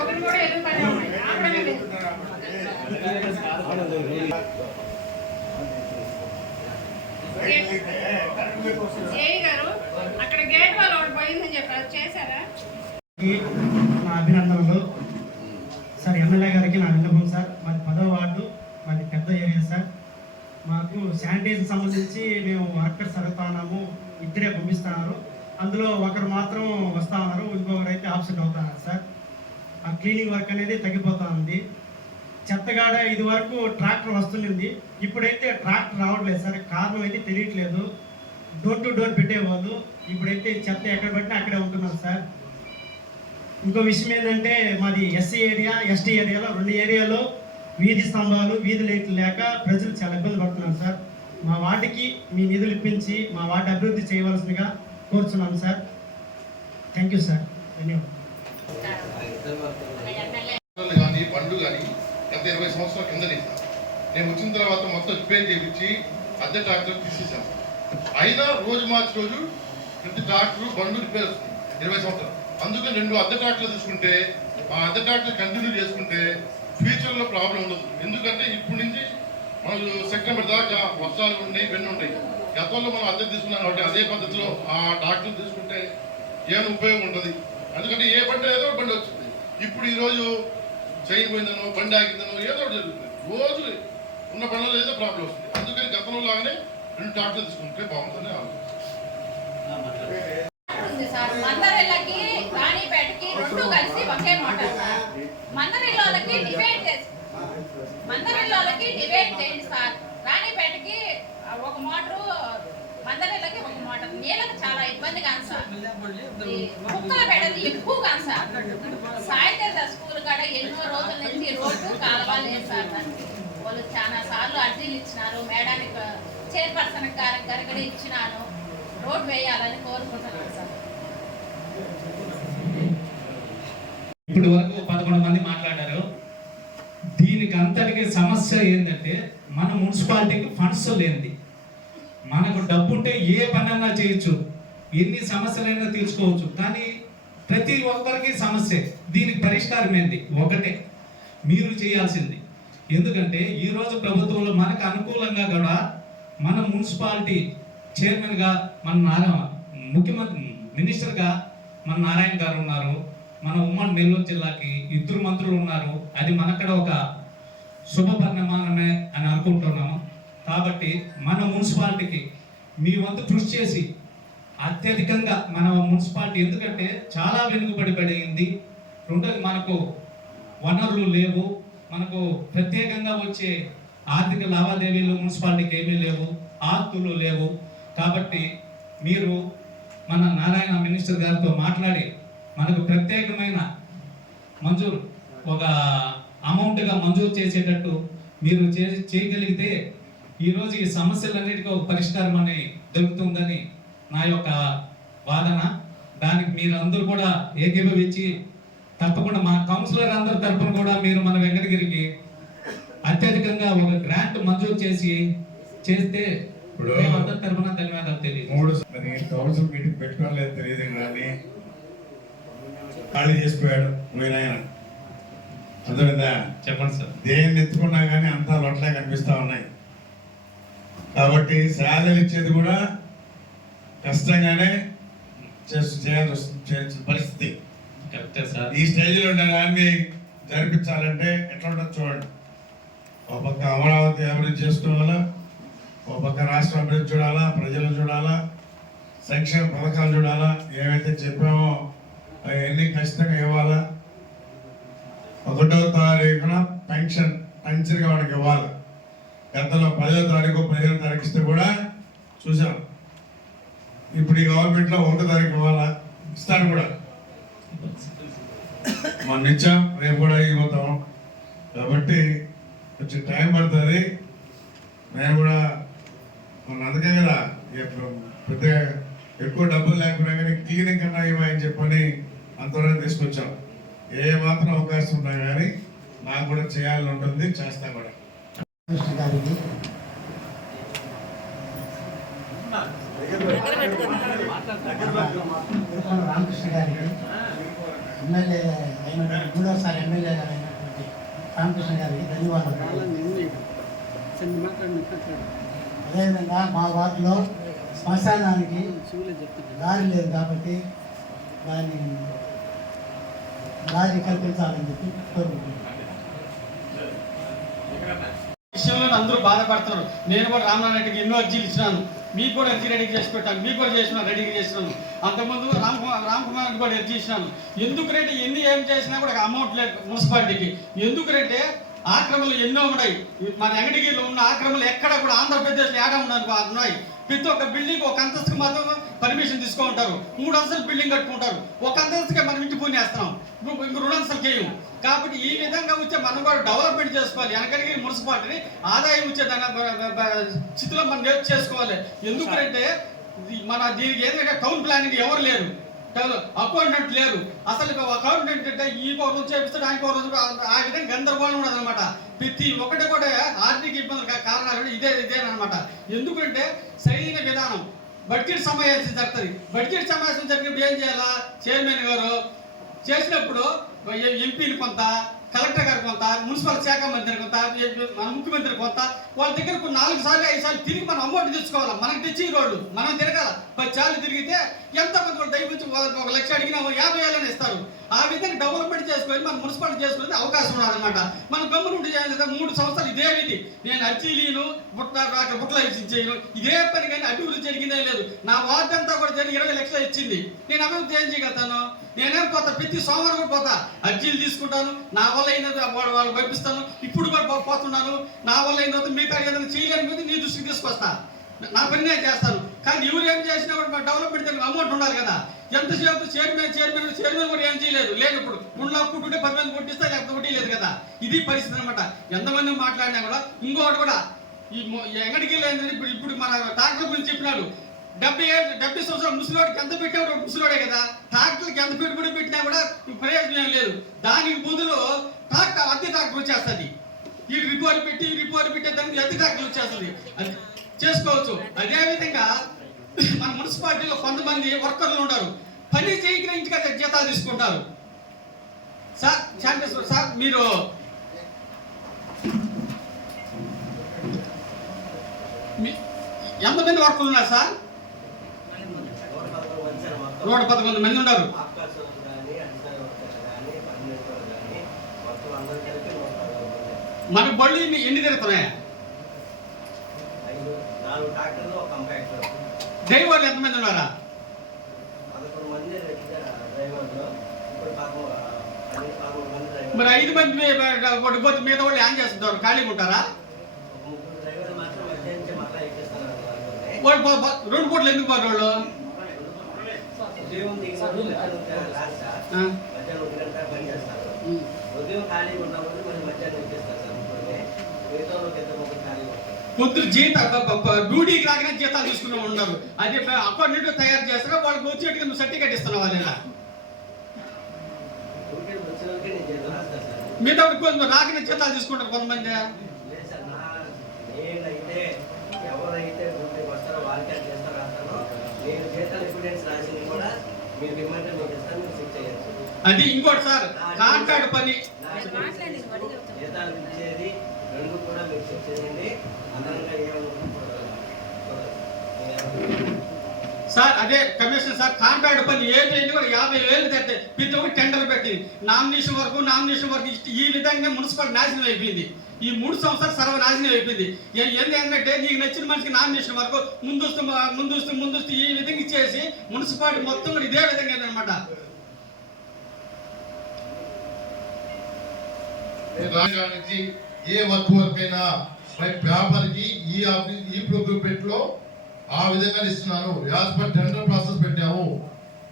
ఒకటి కూడా ఎలుగుతానే ఉన్నాయి. ఆపడమే లేదు. ఏఈ గారు అక్కడ గేట్ వాళ్ళు ఒకటి పోయిందని చెప్పారు, చేశారా? నా అభినందనలు సార్. ఎమ్మెల్యే గారికి నా విన్నపం సార్. మాది 10వ వార్డు, మాది పెద్ద ఏరియా సార్. మాకు శానిటైజర్ సంబంధించి మేము వర్కర్స్ అడుగుతున్నాము, ఇద్దరే పంపిస్తున్నారు. అందులో ఒకరు మాత్రం వస్తూ ఉన్నారు, ఇంకొకరు అయితే ఆబ్సెంట్ అవుతున్నారు సార్. ఆ క్లీనింగ్ వర్క్ అనేది తగ్గిపోతూ ఉంది. చెత్తగాడ ఇది వరకు ట్రాక్టర్ వస్తుంది, ఇప్పుడైతే ట్రాక్టర్ రావట్లేదు సార్. కారణం అయితే తెలియట్లేదు. డోర్ టు డోర్ పెట్టేవాళ్ళు, ఇప్పుడైతే చెత్త ఎక్కడ పెట్టినా అక్కడే ఉంటున్నారు సార్. ఇంకో విషయం ఏంటంటే మాది ఎస్సీ ఏరియా, ఎస్టీ ఏరియాలో 2 ఏరియాలో వీధి స్తంభాలు, వీధి లైట్లు లేక ప్రజలు చాలా ఇబ్బంది పడుతున్నారు సార్. మా వార్డుకి మీ నిధులు ఇప్పించి మా వార్డు అభివృద్ధి చేయవలసిందిగా కోరుచున్నాను సార్. Thank you sir. ధన్యవాదాలు. కానీ బండ్లు కానీ గత 20 సంవత్సరాల కింద నేను వచ్చిన తర్వాత మొత్తం రిపేర్ చేయించి అద్దె ట్రాక్టర్ తీసేసాను. అయినా రోజు మార్చి రోజు ప్రతి ట్రాక్టర్ బండ్లు రిపేర్ వస్తుంది 20 సంవత్సరాలు. అందుకని 2 అద్దె ట్రాక్టర్లు తీసుకుంటే ఆ అద్దె ట్రాక్టర్ కంటిన్యూ చేసుకుంటే ఫ్యూచర్లో ప్రాబ్లం ఉండదు. ఎందుకంటే ఇప్పుడు నుంచి మనకు సెప్టెంబర్ దాకా వర్షాలు ఉన్నాయి, ఇవన్నీ ఉంటాయి. గతంలో మనం అద్దె తీసుకున్నాం కాబట్టి అదే పద్ధతిలో ఆ ట్రాక్టర్ తీసుకుంటే ఏమైనా ఉపయోగం ఉంటుంది. ఎందుకంటే ఏ బండి ఏదో బండి వచ్చింది. ఇప్పుడు ఈరోజు చేయబోయిందనో బండి ఆగిందనో ఏదో ఒకటి జరుగుతుంది. రోజు ఉన్న బండ్లలో ఏదో ప్రాబ్లం వస్తుంది. అందుకని గతంలో లాగానే 2 ట్రాక్టర్లు తీసుకుంటే బాగుంటుంది ఆలోచన. మందరిళ్ళకి రాణిపేటకి 2 కలిసి ఒకే మోటార్ సార్. మందరిళ్ళకి డివైడ్ చేయండి సార్. రాణిపేటకి ఒక మోటారు, మందరిళ్ళకి ఒక మోటార్. నీళ్ళకి చాలా ఇబ్బంది కాదు సార్. కుక్కల పెడది ఎక్కువ కాదు సార్. సాయితేజ స్కూల్ కాడ ఎన్నో రోజుల నుంచి రోడ్డు కాలువ లేదు సార్. వాళ్ళు చాలా సార్లు అర్జీలు ఇచ్చినారు. మేడానికి చైర్పర్సన్ గారికి కూడా ఇచ్చినాను. రోడ్ వేయాలని కోరుకుంటున్నాను సార్. ఇప్పుడు వరకు 11 మంది మాట్లాడారు. దీనికి అంతటికి సమస్య ఏంటంటే మన మున్సిపాలిటీకి ఫండ్స్ లేనిది. మనకు డబ్బు ఉంటే ఏ పనైనా చేయొచ్చు, ఎన్ని సమస్యలైనా తీర్చుకోవచ్చు. కానీ ప్రతి ఒక్కరికి సమస్య. దీనికి పరిష్కారం ఏంది? ఒకటే మీరు చేయాల్సింది. ఎందుకంటే ఈరోజు ప్రభుత్వంలో మనకు అనుకూలంగా కూడా మన మున్సిపాలిటీ చైర్మన్గా మన ముఖ్యమంత్రి మినిస్టర్గా మన నారాయణ గారు ఉన్నారు. మన ఉమ్మడి నెల్లూరు జిల్లాకి 2 మంత్రులు ఉన్నారు. అది మనక్కడ ఒక శుభ పరిణామమే అని అనుకుంటున్నాము. కాబట్టి మన మున్సిపాలిటీకి మీ వంతు కృషి చేసి అత్యధికంగా మన మున్సిపాలిటీ, ఎందుకంటే చాలా వెనుకబడిపోయింది. రెండోది మనకు వనరులు లేవు, మనకు ప్రత్యేకంగా వచ్చే ఆర్థిక లావాదేవీలు మున్సిపాలిటీకి ఏమీ లేవు, ఆస్తులు లేవు. కాబట్టి మీరు మన నారాయణ మినిస్టర్ గారితో మాట్లాడి మనకు ప్రత్యేకమైన మంజూరు, ఒక అమౌంట్గా మంజూరు చేసేటట్టు మీరు చేయగలిగితే ఈరోజు ఈ సమస్యలన్నిటికీ ఒక పరిష్కారం అని దొరుకుతుందని నా యొక్క వాదన. దానికి మీరందరూ కూడా ఏకీభవించి తప్పకుండా మా కౌన్సిలర్ అందరి తరఫున కూడా మీరు మన వెంకటగిరికి అత్యధికంగా ఒక గ్రాంట్ మంజూరు చేస్తే అందరి తరఫున ధన్యవాదాలు తెలియదు. కౌన్సిల్ మీటింగ్ పెట్టుకోలేదు తెలియదు కానీ ఖాళీ చేసిపోయాడు పోయిన ఆయన. అర్థమైందా? చెప్పండి సార్. దేన్ని ఎత్తుకున్నా కానీ అంతా లొట్లే కనిపిస్తా ఉన్నాయి. కాబట్టి శాలరీ ఇచ్చేది కూడా కష్టంగానే చేయాల్సిన పరిస్థితి. ఈ స్టేజ్లో ఉండే దాన్ని జరిపించాలంటే ఎట్లా ఉండదు చూడండి. ఒక పక్క అమరావతి అభివృద్ధి చేసుకోవాలా, ఒక పక్క రాష్ట్రం అభివృద్ధి చూడాలా, ప్రజలు చూడాలా, సంక్షేమ పథకాలు చూడాలా, ఏవైతే చెప్పామో అవన్నీ ఖచ్చితంగా ఇవ్వాలా. 1వ తారీఖున పెన్షన్గా వాడికి ఇవ్వాలి. గతంలో 10వ తారీఖు 15వ తారీఖు ఇస్తే కూడా చూసాం. ఇప్పుడు ఈ గవర్నమెంట్లో 1వ తారీఖు ఇవ్వాలా, ఇస్తాను కూడా. మనం ఇచ్చాం, రేపు కూడా ఇవ్వతాం. కాబట్టి కొంచెం టైం పడుతుంది. నేను కూడా అందుకే కదా పెద్ద ఎక్కువ డబ్బులు లేకుండా కానీ క్లీనింగ్ కన్నా ఇవ్వని చెప్పని అంతవరకు తీసుకొచ్చాం. ఏ మాత్రం అవకాశం ఉన్నా కానీ మాకు కూడా చేయాలని ఉంటుంది, చేస్తాం కూడా. కృష్ణ గారికి రామకృష్ణ గారికి ఎమ్మెల్యే అయినటువంటి మూడోసారి ఎమ్మెల్యే గారు అయినటువంటి రామకృష్ణ గారికి ధన్యవాదాలు. అదేవిధంగా మా వార్డులో శ్మశానానికి దారి లేదు కాబట్టి దారి కల్పించాలని చెప్పి కోరుకుంటున్నాను. విషయంలో అందరూ బాధపడుతున్నారు. నేను కూడా రామనారాయణ రెడ్డికి ఎన్నో అర్జీలు ఇచ్చినాను, మీకు కూడా అర్జీ రెడీ చేసి పెట్టాను, మీకు కూడా చేసినాను, రెడీగా చేసినాను. అంతకుముందు రామకుమార్ రెడ్డి కూడా అర్జీ ఇచ్చినాను. ఎందుకంటే ఏం చేసినా కూడా అమౌంట్ లేదు మున్సిపాలిటీకి. ఎందుకంటే ఆక్రమణలు ఎన్నో ఉన్నాయి. మన వెంకటగిరిలో ఉన్న ఆక్రమణలు ఎక్కడ కూడా ఆంధ్రప్రదేశ్లో ఏడా ఉన్నాయి. ప్రతి ఒక్క బిల్డింగ్ ఒక అంతస్తుకు మాత్రం పర్మిషన్ తీసుకుంటారు, 3 అంతస్తులు బిల్డింగ్ కట్టుకుంటారు. ఒక అంతస్తుకే మనం ఇంటి పూని వేస్తున్నాం, ఇంక 2 అంతస్తులకి వేయం. కాబట్టి ఈ విధంగా వచ్చే మనం కూడా డెవలప్మెంట్ చేసుకోవాలి. వెనకడిగిరి మున్సిపాలిటీని ఆదాయం వచ్చేదాన్ని స్థితిలో మనం చేసుకోవాలి. ఎందుకంటే మన దీనికి ఏంటంటే టౌన్ ప్లానింగ్ ఎవరు లేరు, అకౌంటెంట్ లేరు. అసలు అకౌంటెంట్ అంటే ఈ రోజు చేపిస్తాడు, ఆయన రోజు ఆ విధంగా గందరగోళం ఉండదు అనమాట. ప్రతి ఒక్కటి కూడా ఆర్థిక ఇబ్బందులు కారణాలు ఇదేనమాట. ఎందుకంటే సరైన విధానం బడ్జెట్ సమావేశం జరుగుతుంది. బడ్జెట్ సమావేశం జరిగినప్పుడు ఏం చేయాలా, చైర్మన్ గారు చేసినప్పుడు ఎంపీని కొంత, కలెక్టర్ గారు కొంత, మున్సిపల్ శాఖ మంత్రి కొంత, మన ముఖ్యమంత్రి కొంత, వాళ్ళ దగ్గర 4 సార్లు 5 సార్లు తిరిగి మనం అమౌంట్ తెచ్చుకోవాలి. మనకు తెచ్చి రోడ్డు మనం తిరగాల. 10 సార్లు తిరిగితే ఎంత మంది వాళ్ళు దయచేసి 1 లక్ష అడిగినా 50,000 ఇస్తారు. ఆ విధంగా డెవలప్మెంట్ చేసుకొని మన మున్సిపాలిటీ చేసుకునే అవకాశం ఉన్నదన్నమాట. మన గవర్నమెంట్ చేయాలి. 3 సంవత్సరాలు ఇదే విధి. నేను అర్జీలీను బుట్టలు చేయను, ఇదే పని. కానీ అభివృద్ధి జరిగిందే లేదు. నా వార్డు అంతా కూడా జరిగి 20 లక్షలు ఇచ్చింది. నేను అభివృద్ధి ఏం చేయగలుగుతాను? నేనేం పోతా, ప్రతి సోమవారం కూడా పోతా, అర్జీలు తీసుకుంటాను, నా వల్ల అయినది వాళ్ళు పంపిస్తాను. ఇప్పుడు కూడా పోతున్నాను, నా వల్ల అయినది మిగతా ఏదైనా చేయలేని మీద నీ దృష్టికి తీసుకొస్తా, నా పని నేను చేస్తాను. కానీ ఎవరు ఏం చేసినా కూడా డెవలప్మెంట్ అమౌంట్ ఉండాలి కదా. ఎంతసేపు చైర్మన్ కూడా ఏం చేయలేదు. లేదు ఇప్పుడు గుండ్లా పుట్టుంటే 10 మంది కొట్టిస్తా, లేకపోతే ఒకటి లేదు కదా. ఇది పరిస్థితి అనమాట. ఎంతమంది మాట్లాడినా కూడా. ఇంకోటి కూడా ఈ ఎంగడికి ఏంటంటే ఇప్పుడు మన డాక్టర్ గురించి చెప్పినాడు. 70 సంవత్సరాలు ముసలివాడికి ఎంత పెట్టాడు, ముసలివాడే కదా. ట్రాక్టర్కి ఎంత పెట్టుబడి పెట్టినా కూడా ప్రయోజనం ఏం లేదు. దానికి బదులు ట్రాక్టర్ అద్దె ట్రాక్టర్ వచ్చేస్తుంది. ఈ రిపోర్ట్ పెట్టి దానికి అద్దె ట్రాక్టర్ వచ్చేస్తుంది, అది చేసుకోవచ్చు. అదేవిధంగా మన మున్సిపాలిటీలో కొంతమంది వర్కర్లు ఉంటారు, పని చేయకుండా ఇంటికి జీతాలు తీసుకుంటారు. సార్ సార్ మీరు ఎంతమంది వర్కర్లు ఉన్నారు సార్? 111 మంది ఉన్నారు. మన బళ్ళు ఎన్ని తిరుగుతున్నాయా? డ్రైవర్లు ఎంతమంది ఉన్నారా? మరి 5 మంది పోతే మీద వాళ్ళు ఏం చేస్తుంటారు? ఖాళీగా ఉంటారా? వాళ్ళు 2 పూటలు ఎందుకు పోరు వాళ్ళు? పొద్దున డ్యూటీకి రాగానే జీతాలు తీసుకుని ఉండరు. అది అకౌంట్ తయారు చేస్తారా? వాళ్ళకి వచ్చేట్టుగా నువ్వు సర్టిఫికేట్ ఇస్తున్నావు. వాళ్ళ మిగతా రాగానే జీతాలు తీసుకుంటారు కొంతమంది. ఎవరైతే వస్తారో వాళ్ళకే చేస్తారో నేను జీతాలు ఎవిడెన్స్ రాసింది కూడా మీరు ఇవ్వమంటే మీకు ఇస్తాను, మీరు చెక్ చేయొచ్చు. అది ఇంకోటి సార్, కాంట్రాక్ట్ పని జీతాలు ఇచ్చేది 2 కూడా మీరు చెక్ చేయండి. అదనంగా సార్ అదే కమిషన్ సార్, కాంట్రాక్ట్ పని ఏదైనా కూడా 50,000 తట్టే ప్రతి ఒక్కటి టెండర్ పెట్టి నామినేషన్ వరకు ఈ విధంగా మున్సిపల్ నాశనం అయిపోయింది. ఈ 3 సంవత్సరాలు సర్వనాశనం అయిపోయింది. ఏంటంటే నీకు నచ్చిన మనిషికి నామినేషన్ వరకు ముందస్తు ఈ విధంగా ఇచ్చేసి మున్సిపాలిటీ మొత్తం కూడా ఇదే విధంగా అనమాట. రాష్ట్రానికి ఏ వర్క్ అయినా వ్యాపారికి ఈ ప్రొక్యూర్మెంట్ లో ఆ విధంగా ఇస్తున్నాను. యాజ్ పర్ టెండర్ ప్రాసెస్ పెట్టాము.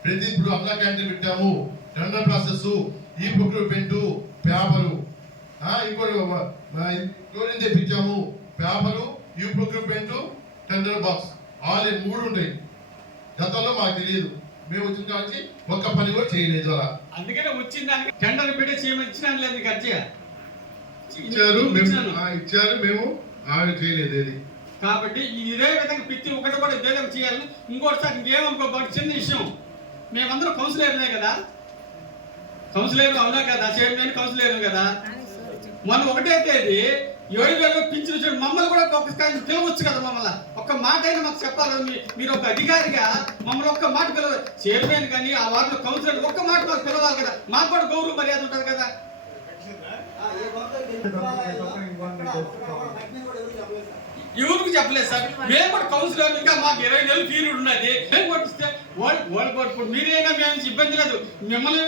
ప్రతి ఇప్పుడు అన్నా క్యాంటీన్ పెట్టాము, టెండర్ ప్రాసెస్, ఈ ప్రొక్యూర్మెంట్, పేపరు, ఇంకోటి క్లోరిన్ తెప్పించాము, పేపరు, ఈ ప్రొక్యూర్మెంట్, టెండర్ బాక్స్, ఆల్ 3 ఉంటాయి. గతంలో మాకు తెలియదు, మేము వచ్చిన నుంచి ఒక్క పని కూడా చేయలేదు. అందుకనే వచ్చిన దానికి టెండర్ పెట్టి ఇచ్చిన లేదు ఖర్చు. ఇచ్చారు మేము ఆవిడ చేయలేదు ఏది. కాబట్టి ఇదే విధంగా ప్రతి ఒక్కటి కూడా ఇదే విధంగా చేయాలి. ఇంకోటిసారి ఇంకేమనుకోబట్టి చిన్న విషయం, మేమందరం కౌన్సిలర్లే కదా, కౌన్సిలర్ అవునా కదా, చైర్మన్ కౌన్సిలర్ కదా. మొన్న 1వ తేదీ 7,000 పింఛను చూడండి, మమ్మల్ని కూడా ఒక్కసారి పిలవచ్చు కదా, మమ్మల్ని ఒక్క మాట అయినా మాకు చెప్పాలి. మీరు ఒక అధికారిగా మమ్మల్ని ఒక్క మాట పిలవాలి, చైర్మన్ కానీ ఆ వార్డులో కౌన్సిలర్ ఒక్క మాట మాకు పిలవాలి కదా, మాకు కూడా గౌరవ మర్యాద ఉంటుంది కదా. ఎవరికి చెప్పలేదు సార్, మేము కూడా కౌన్సిలర్, ఇంకా మాకు 20 నెలలు పీరియడ్ ఉన్నది. మేము కొట్టిస్తే వాళ్ళు మీరైనా మేము ఇబ్బంది లేదు, మిమ్మల్ని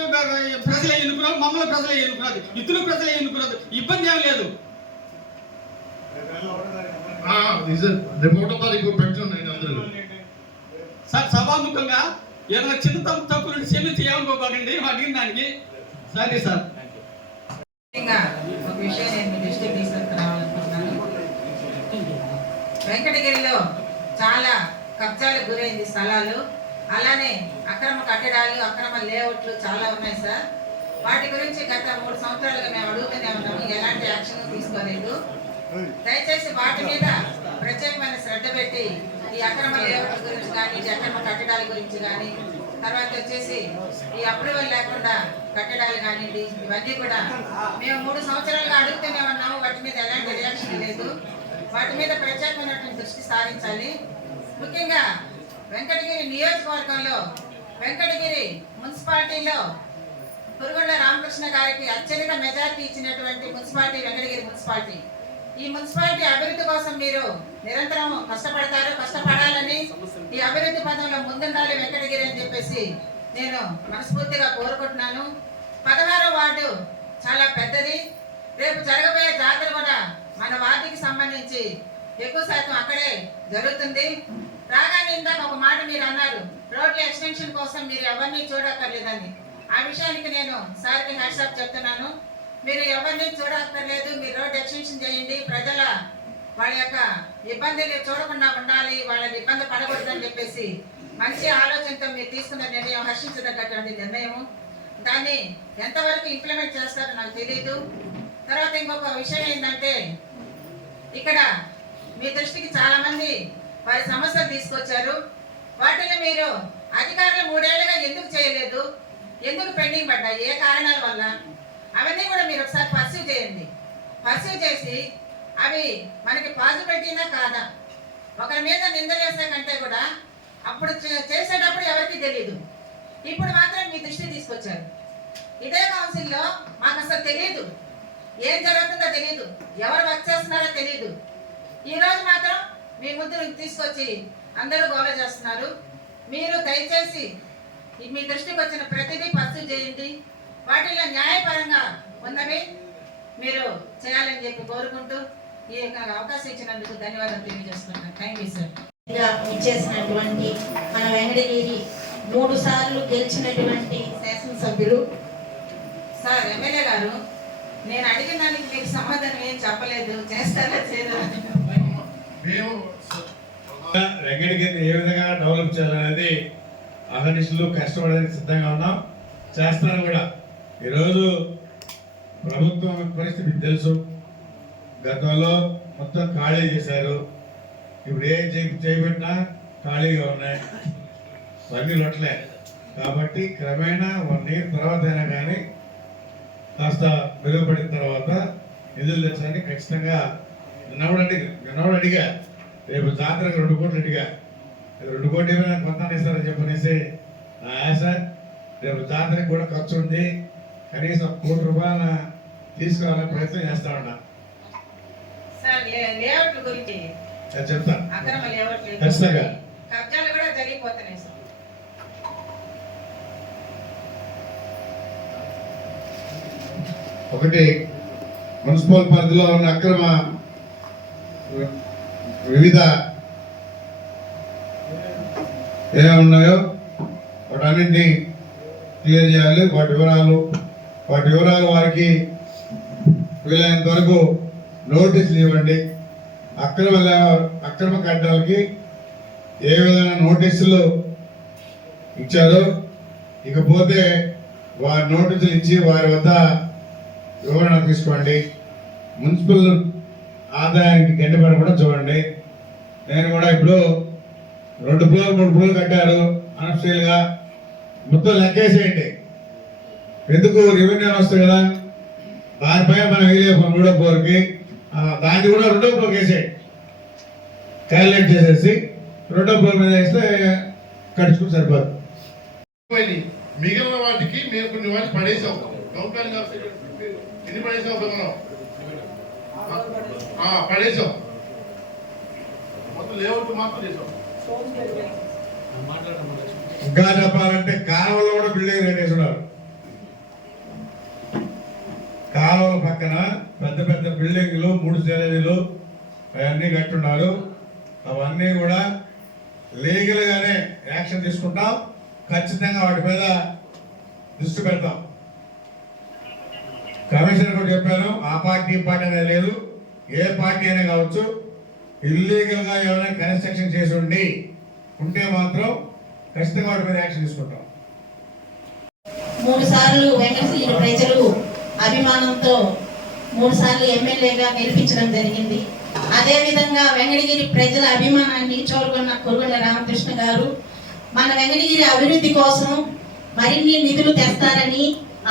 ప్రజలే ఎన్నుకున్నారు, మమ్మల్ని ప్రజలే ఎన్నుకున్నారు, ఇతరులు ప్రజలే ఎన్నుకున్నారు, ఇబ్బంది ఏం లేదు. సార్ సభాముఖంగా ఏదైనా చిన్న తప్పులు క్షమించి ఏమనుకోకండి అడిగిన దానికి. సరే సార్. ఒక విషయం నేను మీ దృష్టికి తీసుకురావాలనుకుంటున్నాను. వెంకటగిరిలో చాలా కబ్జాలకు గురైంది స్థలాలు, అలానే అక్రమ కట్టడాలు, అక్రమ లేఅవుట్లు చాలా ఉన్నాయి సార్. వాటి గురించి గత 3 సంవత్సరాలుగా మేము అడుగుతూనే ఉన్నాము, ఎలాంటి యాక్షన్ తీసుకోలేదు. దయచేసి వాటి మీద ప్రత్యేకమైన శ్రద్ధ పెట్టి ఈ అక్రమ లేఅవుట్ల గురించి కానీ, ఈ అక్రమ కట్టడాల గురించి కానీ, తర్వాత వచ్చేసి ఈ అప్రూవల్ లేకుండా కట్టడాలు కానివ్వండి, ఇవన్నీ కూడా మేము 3 సంవత్సరాలుగా అడుగుతూనే ఉన్నాము. వాటి మీద ఎలాంటి రియాక్షన్ లేదు. వాటి మీద ప్రత్యేకమైనటువంటి దృష్టి సారించాలి. ముఖ్యంగా వెంకటగిరి నియోజకవర్గంలో, వెంకటగిరి మున్సిపాలిటీలో పురుగుళ్ళ రామకృష్ణ గారికి అత్యధిక మెజార్టీ ఇచ్చినటువంటి మున్సిపాలిటీ వెంకటగిరి మున్సిపాలిటీ. ఈ మున్సిపాలిటీ అభివృద్ధి కోసం మీరు నిరంతరం కష్టపడతారు, కష్టపడాలని, ఈ అభివృద్ధి పదంలో ముందుండాలి వెంకటగిరి అని చెప్పేసి నేను మనస్ఫూర్తిగా కోరుకుంటున్నాను. 16వ వార్డు చాలా పెద్దది. రేపు జరగబోయే జాతర కూడా మన వార్డుకి సంబంధించి ఎక్కువ శాతం అక్కడే జరుగుతుంది. రాగానే ఇందాక ఒక మాట మీరు అన్నారు, రోడ్ల ఎక్స్టెన్షన్ కోసం మీరు ఎవరిని చూడక్కర్లేదని. ఆ విషయానికి నేను సార్కి హ్యాట్సాప్ చెప్తున్నాను. మీరు ఎవరిని చూడక్కర్లేదు, మీరు రోడ్ ఎక్స్టెన్షన్ చేయండి. ప్రజల వాళ్ళ యొక్క ఇబ్బందులు చూడకుండా ఉండాలి, వాళ్ళని ఇబ్బంది పడకూడదని చెప్పేసి మంచి ఆలోచనతో మీరు తీసుకున్న నిర్ణయం హర్షించదగ్గటువంటి నిర్ణయం. దాన్ని ఎంతవరకు ఇంప్లిమెంట్ చేస్తారో నాకు తెలియదు. తర్వాత ఇంకొక విషయం ఏంటంటే, ఇక్కడ మీ దృష్టికి చాలా మంది వారి సమస్యలు తీసుకొచ్చారు. వాటిని మీరు అధికారులు 3 ఏళ్లుగా ఎందుకు చేయలేదు, ఎందుకు పెండింగ్ పడ్డాయి, ఏ కారణాల వల్ల, అవన్నీ కూడా మీరు ఒకసారి పర్సూ చేయండి. పర్సూ చేసి అవి మనకి పాజిబిలిటీనా కాదా, ఒకరి మీద నిందలేసే కంటే కూడా అప్పుడు చేసేటప్పుడు ఎవరికి తెలియదు, ఇప్పుడు మాత్రం మీ దృష్టి తీసుకొచ్చారు. ఇదే కౌన్సిల్లో మాకు అసలు తెలియదు, ఏం జరుగుతుందో తెలియదు, ఎవరు వర్క్ చేస్తున్నారో తెలియదు. ఈరోజు మాత్రం మీ ముందు తీసుకొచ్చి అందరూ గోల చేస్తున్నారు. మీరు దయచేసి మీ దృష్టికి వచ్చిన ప్రతిదీ పర్సూ చేయండి. వాటిలో న్యాయపరంగా ఉన్నవి మీరు చేయాలని చెప్పి కోరుకుంటూ ఈ యొక్క అవకాశం ఇచ్చినందుకు ధన్యవాదాలు తెలియజేస్తున్నాను. Thank you sir. ఇచ్చేసినటువంటి మన వెంకటగిరి 3 సార్లు గెలిచినటువంటి శాసనసభ్యులు సార్, ఎమ్మెల్యే గారు, నేను అడిగిన దానికి మీకు సమాధానం ఏం చెప్పలేదు, చేస్తారా చేయరా? వెంకటగిరిని ఏ విధంగా డెవలప్ చేయాలనేది అహర్నిశలు కష్టపడడానికి సిద్ధంగా ఉన్నాం, చేస్తాను కూడా. ఈరోజు ప్రభుత్వం పరిస్థితి మీకు తెలుసు, గతంలో మొత్తం ఖాళీ చేశారు, ఇప్పుడు ఏం చేపట్టినా ఖాళీగా ఉన్నాయి, పని లొట్టలే. కాబట్టి క్రమేణా 1 ఇయర్ తర్వాత అయినా కానీ కాస్త మెరుగుపడిన తర్వాత నిధులు తెచ్చడానికి ఖచ్చితంగా నిన్నవాడు అడిగా, రేపు జాతరకు 2 కోట్లు అడిగా, 2 కోట్లు ఏమైనా కొంత ఇస్తారని చెప్పనేసి నా ఆశ. రేపు జాతరకు కూడా ఖర్చు ఉంది, కనీసం 1 కోటి రూపాయల తీసుకురావాలని ప్రయత్నం చేస్తా ఉన్నా. లేఅవుట్ల గురించి చెప్తాను, అక్రమ లేఅవుట్లు ఖచ్చితంగా కబ్జాలు కూడా జరిగిపోతున్నాయి సార్. ఒకటి, మున్సిపల్ పరిధిలో ఉన్న అక్రమ వివిధ ఏమున్నాయో వాటన్నింటినీ క్లియర్ చేయాలి. వాటి వివరాలు వారికి వీలైనంత వరకు నోటీసులు ఇవ్వండి. అక్రమ కట్టడాలకి ఏ విధమైన నోటీసులు ఇచ్చారో, ఇకపోతే వారి నోటీసులు ఇచ్చి వారి వద్ద వివరణ తీసుకోండి. మున్సిపల్ ఆదాయానికి గండిపడి కూడా చూడండి. నేను కూడా ఇప్పుడు 2 ఫ్లోర్ 3 ఫ్లోర్ కట్టారు అనఫీల్గా, మొత్తం లెక్కేసేయండి. ఎందుకు రెవెన్యూ వస్తుంది కదా, దానిపై మనం వేయలేము 3వ ఫ్లోర్కి, దాన్ని కూడా 2వ ఫ్లోర్కి వేసేయండి. క్యాలిక్యులేట్ చేసేసి 2వ ఫ్లోర్ మీద వేస్తే కట్టుకుని సరిపోదు. మిగిలిన వాటికి మేము కొన్ని వాటికి పడేసాం. ఎన్ని పడేసాం మనం? పడేసాం. మొత్తం లేఅవుట్ మాత్రం చేసాం. ఇంకా చెప్పాలంటే కాలువలో కూడా బిల్డింగ్ కట్టేస్తున్నారు. కాలువల పక్కన పెద్ద పెద్ద బిల్డింగ్లు 3 స్టేజీలు అవన్నీ కట్టున్నారు. అవన్నీ కూడా లీగల్ గానే యాక్షన్ తీసుకుంటాం. ఖచ్చితంగా వాటి మీద దృష్టి పెడతాం. కమిషనర్ కూడా చెప్పాను, ఆ పార్టీ ఈ పార్టీ అనేది లేదు, ఏ పార్టీ అయినా కావచ్చు. ఇల్లీగల్ గా ఎవరైనా కన్స్ట్రక్షన్ చేసి ఉంటే మాత్రం ఖచ్చితంగా వాటి మీద యాక్షన్ తీసుకుంటాం. 3 సార్లు వెంకటగిరి ప్రజలు అభిమానంతో 3 సార్లు ఎమ్మెల్యేగా గెలిపించడం జరిగింది. అదేవిధంగా వెంకటగిరి ప్రజల అభిమానాన్ని చూరగొన్న కురుగొండ రామకృష్ణ గారు మన వెంకటగిరి అభివృద్ధి కోసం మరిన్ని నిధులు తెస్తారని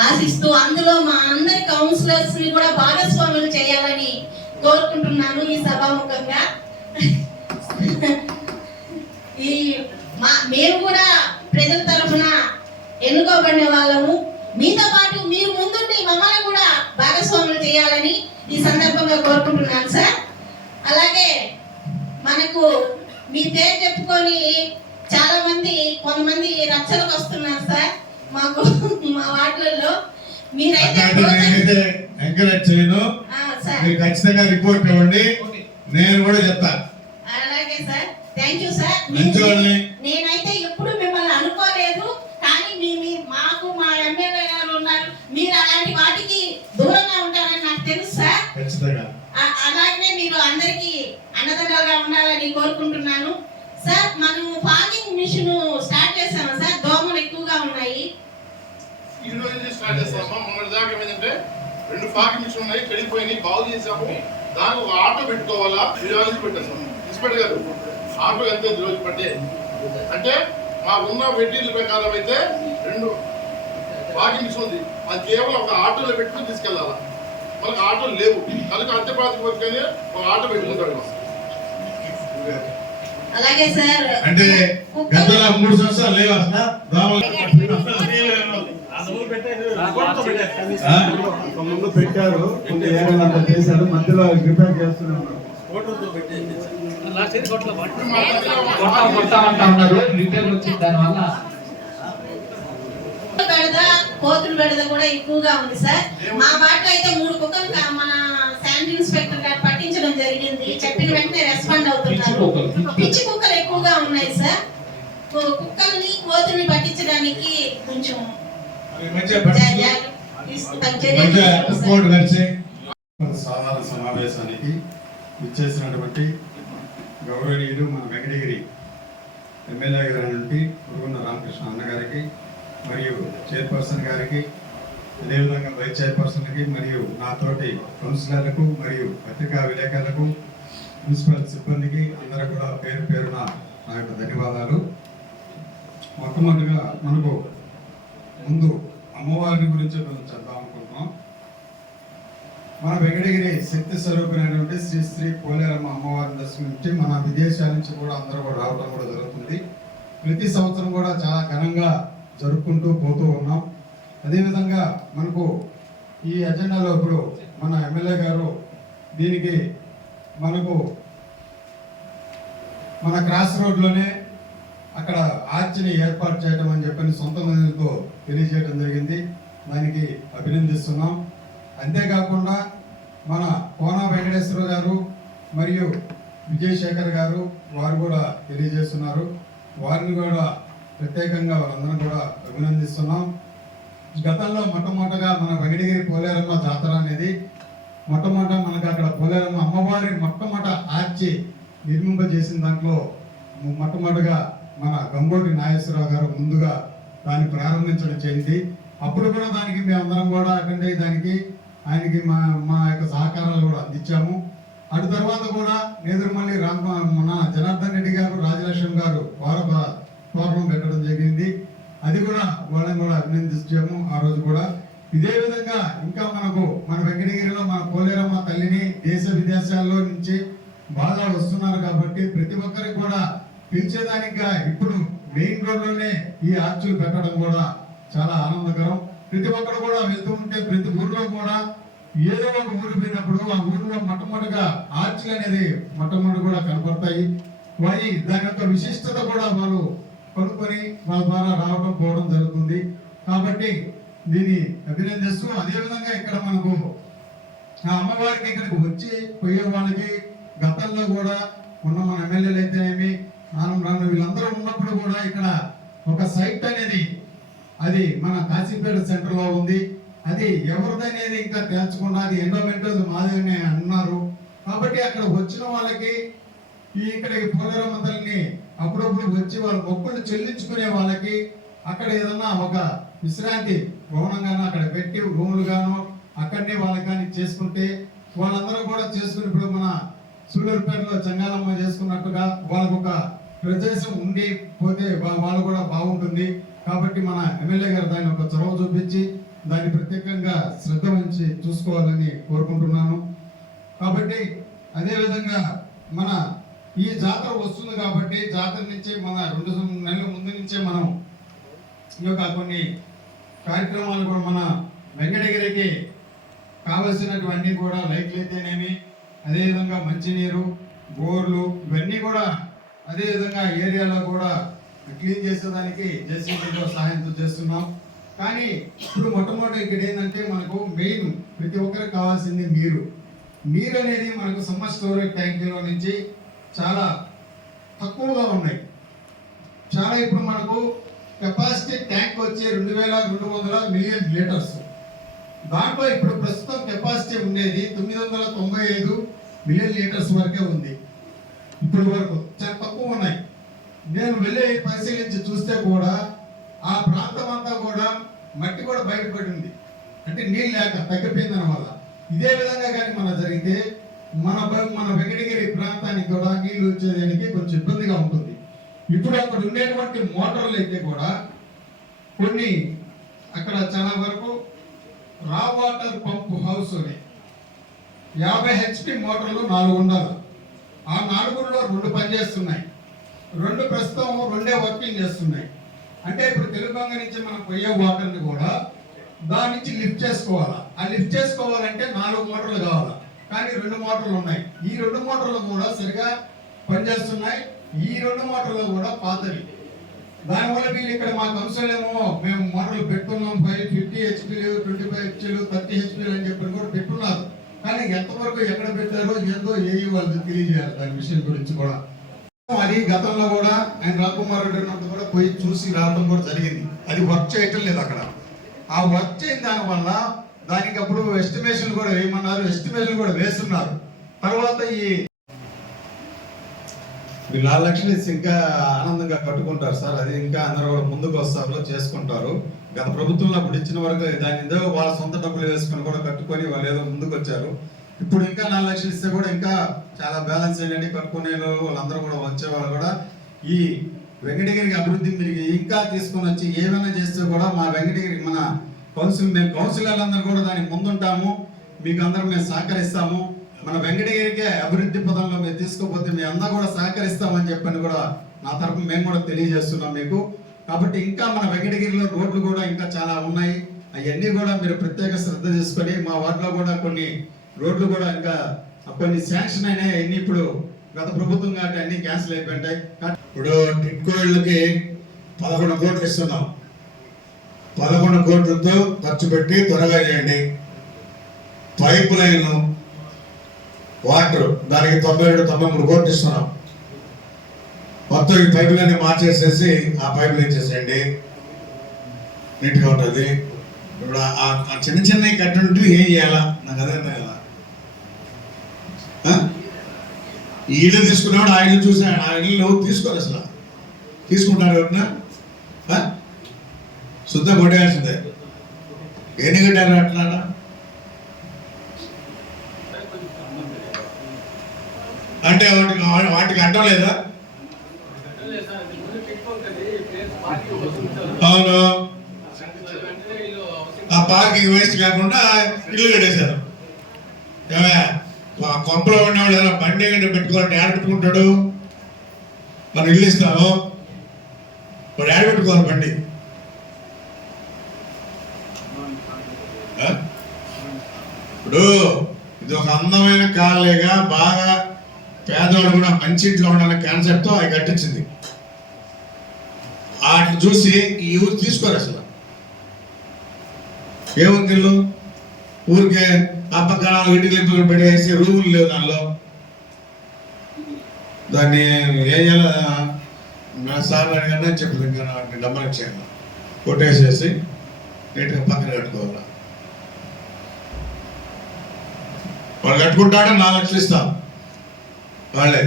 ఆశిస్తూ, అందులో మా అందరి కౌన్సిలర్స్ ని కూడా భాగస్వాములు చేయాలని కోరుకుంటున్నాను ఈ సభాముఖంగా. మేము కూడా ప్రజల తరఫున ఎన్నుకోబడిన వాళ్ళము. మీతో పాటు మీరు ముందుండి మమ్మల్ని కూడా భాగస్వాములు చేయాలని ఈ సందర్భంగా కోరుకుంటున్నాను సార్. అలాగే మనకు మీ పేరు చెప్పుకొని చాలా మంది కొంతమంది రచ్చలకు వస్తున్నారు సార్ మాకు మా వార్డులలో. మీరైతే ఎంకరేజ్ చేయను, మీరు ఖచ్చితంగా రిపోర్ట్ ఇవ్వండి, నేను కూడా చెప్తాను. అలాగే సార్, థ్యాంక్ యూ సార్. నేనైతే ఎప్పుడు మిమ్మల్ని అనుకోలేదు, కానీ మాకు మా ఎమ్మెల్యే గారు ఉన్నారు, మీరు అలాంటి వాటికి దూరంగా ఉంటారని నాకు తెలుసు సార్. అలాగే మీరు అందరికి అన్నదండలుగా ఉండాలని కోరుకుంటున్నాను సార్. మనం ఫాగింగ్ మిషన్ స్టార్ట్ చేసాము సార్, దోమలు ఎక్కువగా ఉన్నాయి. ఈ రోజు స్టార్ట్ చేస్తామా? మొన్నటి దాకా ఏమైందంటే 2 ఫాగింగ్ మిషన్ ఉన్నాయి, చెడిపోయినాయి, బాగు చేసాము. దానికి ఒక ఆటో పెట్టుకోవాలా, ఈరోజు పెట్టేస్తాం. ఇన్స్పెక్టర్ గారు ఆటో ఎంత రోజు పట్టే అంటే మా ఉన్న మెటీరియల్ ప్రకారం అయితే 2 ఫాగింగ్ మిషన్ ఉంది, అది కేవలం ఒక ఆటోలో పెట్టుకుని తీసుకెళ్ళాలా. మనకు ఆటోలు లేవు కనుక అంతే ప్రాతిపదికనే ఒక ఆటో పెట్టుకుంటాడు. అలాగే సార్, అంటే గతంలో 3 సంవత్సరాలు లేవు అసలు ముందు పెట్టారు, కొన్ని ఏరియాలంతా చేశారు, మధ్యలో రిపేర్ చేస్తున్నారు. కోతులు బెడద కూడా ఎక్కువగా ఉంది సార్. మా వాటిలో అయితే 3 కుక్కలు మన శానిటరీ ఇన్స్పెక్టర్ గారు పట్టించడం జరిగింది. చెప్పిన వెంటనే రెస్పాండ్ అవుతున్నారు. పిచ్చి కుక్కలు ఎక్కువగా ఉన్నాయి సార్. కుక్కల్ని కోతుల్ని పట్టించడానికి కొంచెం సాధారణ సమావేశానికి ఇచ్చేసినటువంటి గౌరవనీయులు మన వెంకటగిరి ఎమ్మెల్యే గారి నుండి కురుగొండ రామకృష్ణ అన్నగారికి, మరియు చైర్పర్సన్ గారికి, అదేవిధంగా వైస్ చైర్పర్సన్కి, మరియు నాతోటి కౌన్సిలర్లకు, మరియు పత్రికా విలేకరులకు, మున్సిపల్ సిబ్బందికి అందరూ కూడా పేరు పేరున నా యొక్క ధన్యవాదాలు. మొట్టమొదటిగా మనకు ముందు అమ్మవారిని గురించి కొంచెం చెప్దాం అనుకుంటున్నాం. మన వెంకటగిరి శక్తి స్వరూపమైనటువంటి శ్రీ శ్రీ పోలేరమ్మ అమ్మవారిని దర్శించి మన విదేశాల నుంచి కూడా అందరూ కూడా రావడం కూడా జరుగుతుంది. ప్రతి సంవత్సరం కూడా చాలా ఘనంగా జరుపుకుంటూ పోతూ ఉన్నాం. అదేవిధంగా మనకు ఈ అజెండాలో ఇప్పుడు మన ఎమ్మెల్యే గారు దీనికి మనకు మన క్రాస్ రోడ్లోనే అక్కడ ఆర్చిని ఏర్పాటు చేయడం అని చెప్పని సొంత నిధులతో తెలియజేయడం జరిగింది. దానికి అభినందిస్తున్నాం. అంతేకాకుండా మన కోన వెంకటేశ్వర గారు మరియు విజయశేఖర్ గారు వారు కూడా తెలియజేస్తున్నారు. వారిని కూడా ప్రత్యేకంగా వారందరం కూడా అభినందిస్తున్నాం. గతంలో మొట్టమొదటిగా మన వెంకటగిరి పోలేరమ్మ జాతర అనేది మొట్టమొదట మనకు అక్కడ పోలేరమ్మ అమ్మవారి మొట్టమొదట ఆర్చి నిర్మింపజేసిన దాంట్లో మొట్టమొదటిగా మన గంగోటి నాగేశ్వరరావు గారు ముందుగా దాన్ని ప్రారంభించడం జరిగింది. అప్పుడు కూడా దానికి మేమందరం కూడా అటెండ్ అయ్యి దానికి ఆయనకి మా యొక్క సహకారాలు కూడా అందించాము. అటు తర్వాత కూడా నేదురుమల్లి మన జనార్దన్ రెడ్డి గారు, రాజలక్ష్మి గారు ప్రోగ్రాం పెట్టడం జరిగింది. అది కూడా వాళ్ళని కూడా అభినందించాము ఆ రోజు కూడా. ఇదే విధంగా ఇంకా మన వెంకటగిరిలో మన పోలేరమ్మ తల్లిని దేశ విదేశాల్లో నుంచి బాగా వస్తున్నారు కాబట్టి ప్రతి ఒక్కరికి కూడా పిలిచేదానిగా ఇప్పుడు మెయిన్ రోడ్లోనే ఈ ఆర్చులు పెట్టడం కూడా చాలా ఆనందకరం. ప్రతి ఒక్కరు కూడా వెళ్తూ ఉంటే ప్రతి ఊర్లో కూడా ఏదో ఒక ఊరు పోయినప్పుడు ఆ ఊరిలో మొట్టమొదటిగా ఆర్చులు అనేది మొట్టమొదటి కూడా కనపడతాయి. దాని యొక్క విశిష్టత కూడా వాళ్ళు కొనుక్కొని వాళ్ళ ద్వారా రావడం పోవడం జరుగుతుంది. కాబట్టి దీన్ని అభినందిస్తూ అదేవిధంగా ఇక్కడ మనకు ఆ అమ్మవారికి ఇక్కడికి వచ్చి పోయే వాళ్ళకి గతంలో కూడా ఉన్న మన ఎమ్మెల్యేలు అయితే ఏమి రాను వీళ్ళందరూ ఉన్నప్పుడు కూడా ఇక్కడ ఒక సైట్ అనేది అది మన కాశీపేట సెంటర్లో ఉంది. అది ఎవరిదనేది ఇంకా తేల్చకుండా అది ఎండోమెంటల్ మాదిరినే అన్నారు. కాబట్టి అక్కడ వచ్చిన వాళ్ళకి ఇక్కడికి పోలేరమ్మ తల్లిని అప్పుడప్పుడు వచ్చి వాళ్ళ మొక్కులు చెల్లించుకునే వాళ్ళకి అక్కడ ఏదన్నా ఒక విశ్రాంతి భవనంగానో అక్కడ పెట్టి రూములు గానో అక్కడనే వాళ్ళకి కానీ చేసుకుంటే వాళ్ళందరూ కూడా చేసుకుని ఇప్పుడు మన సూళ్ళూరుపేటలో చెంగాలమ్మ చేసుకున్నట్టుగా వాళ్ళకు ఒక ప్రదేశం ఉండి పోతే వాళ్ళు కూడా బాగుంటుంది. కాబట్టి మన ఎమ్మెల్యే గారు దాన్ని ఒక చొరవ చూపించి దాన్ని ప్రత్యేకంగా శ్రద్ధ వహించి చూసుకోవాలని కోరుకుంటున్నాను. కాబట్టి అదేవిధంగా మన ఈ జాతర వస్తుంది కాబట్టి జాతర నుంచి మన 2 నెలల ముందు నుంచే మనం ఈ యొక్క కొన్ని కార్యక్రమాలు కూడా మన వెంకటగిరికి కావలసినటువంటి కూడా లైట్లు అయితేనేమి, అదేవిధంగా మంచినీరు, బోర్లు ఇవన్నీ కూడా అదేవిధంగా ఏరియాలో కూడా క్లీన్ చేసేదానికి జేసీబీతో సహాయంతో చేస్తున్నాం. కానీ ఇప్పుడు మొట్టమొదటి ఇక్కడ ఏంటంటే మనకు మెయిన్ ప్రతి ఒక్కరికి కావాల్సింది నీరు అనేది మనకు సమ్మర్ స్టోరేజ్ ట్యాంకులో నుంచి చాలా తక్కువగా ఉన్నాయి. చాలా ఇప్పుడు మనకు కెపాసిటీ ట్యాంక్ వచ్చి 2200 మిలియన్ లీటర్స్. దాంట్లో ఇప్పుడు ప్రస్తుతం కెపాసిటీ ఉండేది 995 మిలియన్ లీటర్స్ వరకే ఉంది. ఇప్పుడు వరకు చాలా తక్కువ ఉన్నాయి. నేను వెళ్ళి పరిశీలించి చూస్తే కూడా ఆ ప్రాంతం అంతా కూడా మట్టి కూడా బయటపడింది. అంటే నీళ్ళు లేక తగ్గిపోయింది వల్ల. ఇదే విధంగా కానీ మన జరిగితే మన వెంకటగిరి ప్రాంతానికి కూడా నీళ్లు వచ్చేదానికి కొంచెం ఇబ్బందిగా ఉంటుంది. ఇప్పుడు అక్కడ ఉండేటువంటి మోటార్లు అయితే కూడా కొన్ని అక్కడ చాలా వరకు రా వాటర్ పంప్ హౌస్ 50 HP మోటార్లు 4 ఉండాలి. ఆ 4లో 2 పనిచేస్తున్నాయి. 2 ప్రస్తుతం 2 వర్కింగ్ చేస్తున్నాయి. అంటే ఇప్పుడు తెలుగంగ నుంచి మనం పోయే వాటర్ని కూడా దాని నుంచి లిఫ్ట్ చేసుకోవాలా. ఆ లిఫ్ట్ చేసుకోవాలంటే 4 మోటార్లు కావాలా. కానీ 2 మోటార్లు ఉన్నాయి. ఈ 2 మోటార్లు కూడా సరిగా పనిచేస్తున్నాయి. ఈ 2 మోటార్లు కూడా పాతవి. దానివల్ల వీళ్ళు ఇక్కడ మా కౌన్సిల్ ఏమో మేము మోటార్లు పెట్టుకున్నాం 50 HPలు 25 HPలు 30 HPలు అని చెప్పి కూడా పెట్టున్నారు. కానీ ఎంతవరకు ఎక్కడ పెట్టారో ఏందో ఏఈ వాళ్ళు తెలియజేయాలి దాని విషయం గురించి కూడా. అది గతంలో కూడా ఆయన రాకుమార్ రెడ్డి ఉన్నప్పుడు కూడా పోయి చూసి రావడం కూడా జరిగింది. అది వర్క్ చేయటం లేదు అక్కడ. ఆ వర్క్ చేయని దానివల్ల దానికి అప్పుడు ఎస్టిమేషన్ కూడా వేయమన్నారు. ఎస్టిమేషన్ కూడా వేస్తున్నారు. తర్వాత ఈ 4 లక్షలు ఇంకా ఆనందంగా కట్టుకుంటారు సార్. అది ఇంకా అందరూ కూడా ముందుకు వస్తారు, చేసుకుంటారు. గత ప్రభుత్వంలో అప్పుడు ఇచ్చిన వరకు దాని ఏదో వాళ్ళ సొంత డబ్బులు వేసుకొని కూడా కట్టుకొని వాళ్ళు ఏదో ముందుకు వచ్చారు. ఇప్పుడు ఇంకా 4 లక్షలు ఇస్తే కూడా ఇంకా చాలా బ్యాలెన్స్ అయ్యండి కట్టుకునే వాళ్ళందరూ కూడా వచ్చేవాళ్ళు కూడా ఈ వెంకటగిరికి అభివృద్ధి మీరు ఇంకా తీసుకొని వచ్చి ఏమైనా చేస్తే కూడా మా వెంకటగిరికి మన మేము కౌన్సిలర్లందరూ కూడా దానికి ముందుంటాము. మీకు అందరూ మేము సహకరిస్తాము. మన వెంకటగిరికే అభివృద్ధి పదంలో మీరు తీసుకోపోతే మీ అందరూ కూడా సహకరిస్తామని చెప్పని కూడా నా తరఫున మేము కూడా తెలియజేస్తున్నాం మీకు. కాబట్టి ఇంకా మన వెంకటగిరిలో రోడ్లు కూడా ఇంకా చాలా ఉన్నాయి. అవన్నీ కూడా మీరు ప్రత్యేక శ్రద్ధ తీసుకొని మా వార్డులో కూడా కొన్ని రోడ్లు కూడా ఇంకా కొన్ని శాంక్షన్ అయినాయి. అన్ని ఇప్పుడు గత ప్రభుత్వం కాబట్టి అన్ని క్యాన్సిల్ అయిపోయింటాయి. ఇప్పుడు టిట్కోళ్ళకి 11 కోట్లు ఇస్తున్నాం. 11 కోట్లతో ఖర్చు పెట్టి త్వరగా చేయండి. పైప్ లైన్లు వాటర్ దానికి 92-93 కోట్లు ఇస్తున్నాం. మొత్తం ఈ పైపులన్నీ మార్చేసేసి ఆ పైపులు ఇచ్చేసేయండి, నీట్గా ఉంటుంది. ఇప్పుడు ఆ చిన్న చిన్నవి కట్టుంటూ ఏం చేయాలా నాకు అదే కదా. ఈ ఇల్లు తీసుకున్నాడు, ఆ ఇల్లు చూసాడు, ఆ ఇల్లు తీసుకోరు అసలు. తీసుకుంటారు ఎవరినా శుద్ధ కొట్టేయాల్సిందే. ఎన్ని కట్టారు అట్లా అంటే వాటికి అడ్డం లేదా? అవును, ఆ పార్కింగ్ వేస్ట్ కాకుండా ఇల్లు కట్టేశారు. కొంపలో ఉండేవాడు ఏదైనా బండి గంట పెట్టుకోవాలంటే ఏడ పెట్టుకుంటాడు? మనం ఇల్లు ఇస్తాము, వాడు ఏడ పెట్టుకోవాలి బండి? ఇప్పుడు ఇది ఒక అందమైన కాలేగా బాగా పేదవాడు కూడా మంచి ఇంట్లో ఉండాలనే కాన్సెప్ట్తో అవి కట్టించింది. వాటిని చూసి ఈ ఊరు తీసుకోరు అసలు. ఏముంది ఇల్లు ఊరికే అప్పకాలు ఇంటికి లింపులు పెట్టేసి రూములు లేవు దానిలో. దాన్ని ఏం చేయాలి? సార్ అడిగానే చెప్పింది, ఇంకా డబ్బులు ఇచ్చేయాలి, కొట్టేసేసి నీట్గా పక్కన కట్టుకోవాలి. వాళ్ళు కట్టుకుంటాడే 4 లక్షలు ఇస్తాం వాళ్ళే.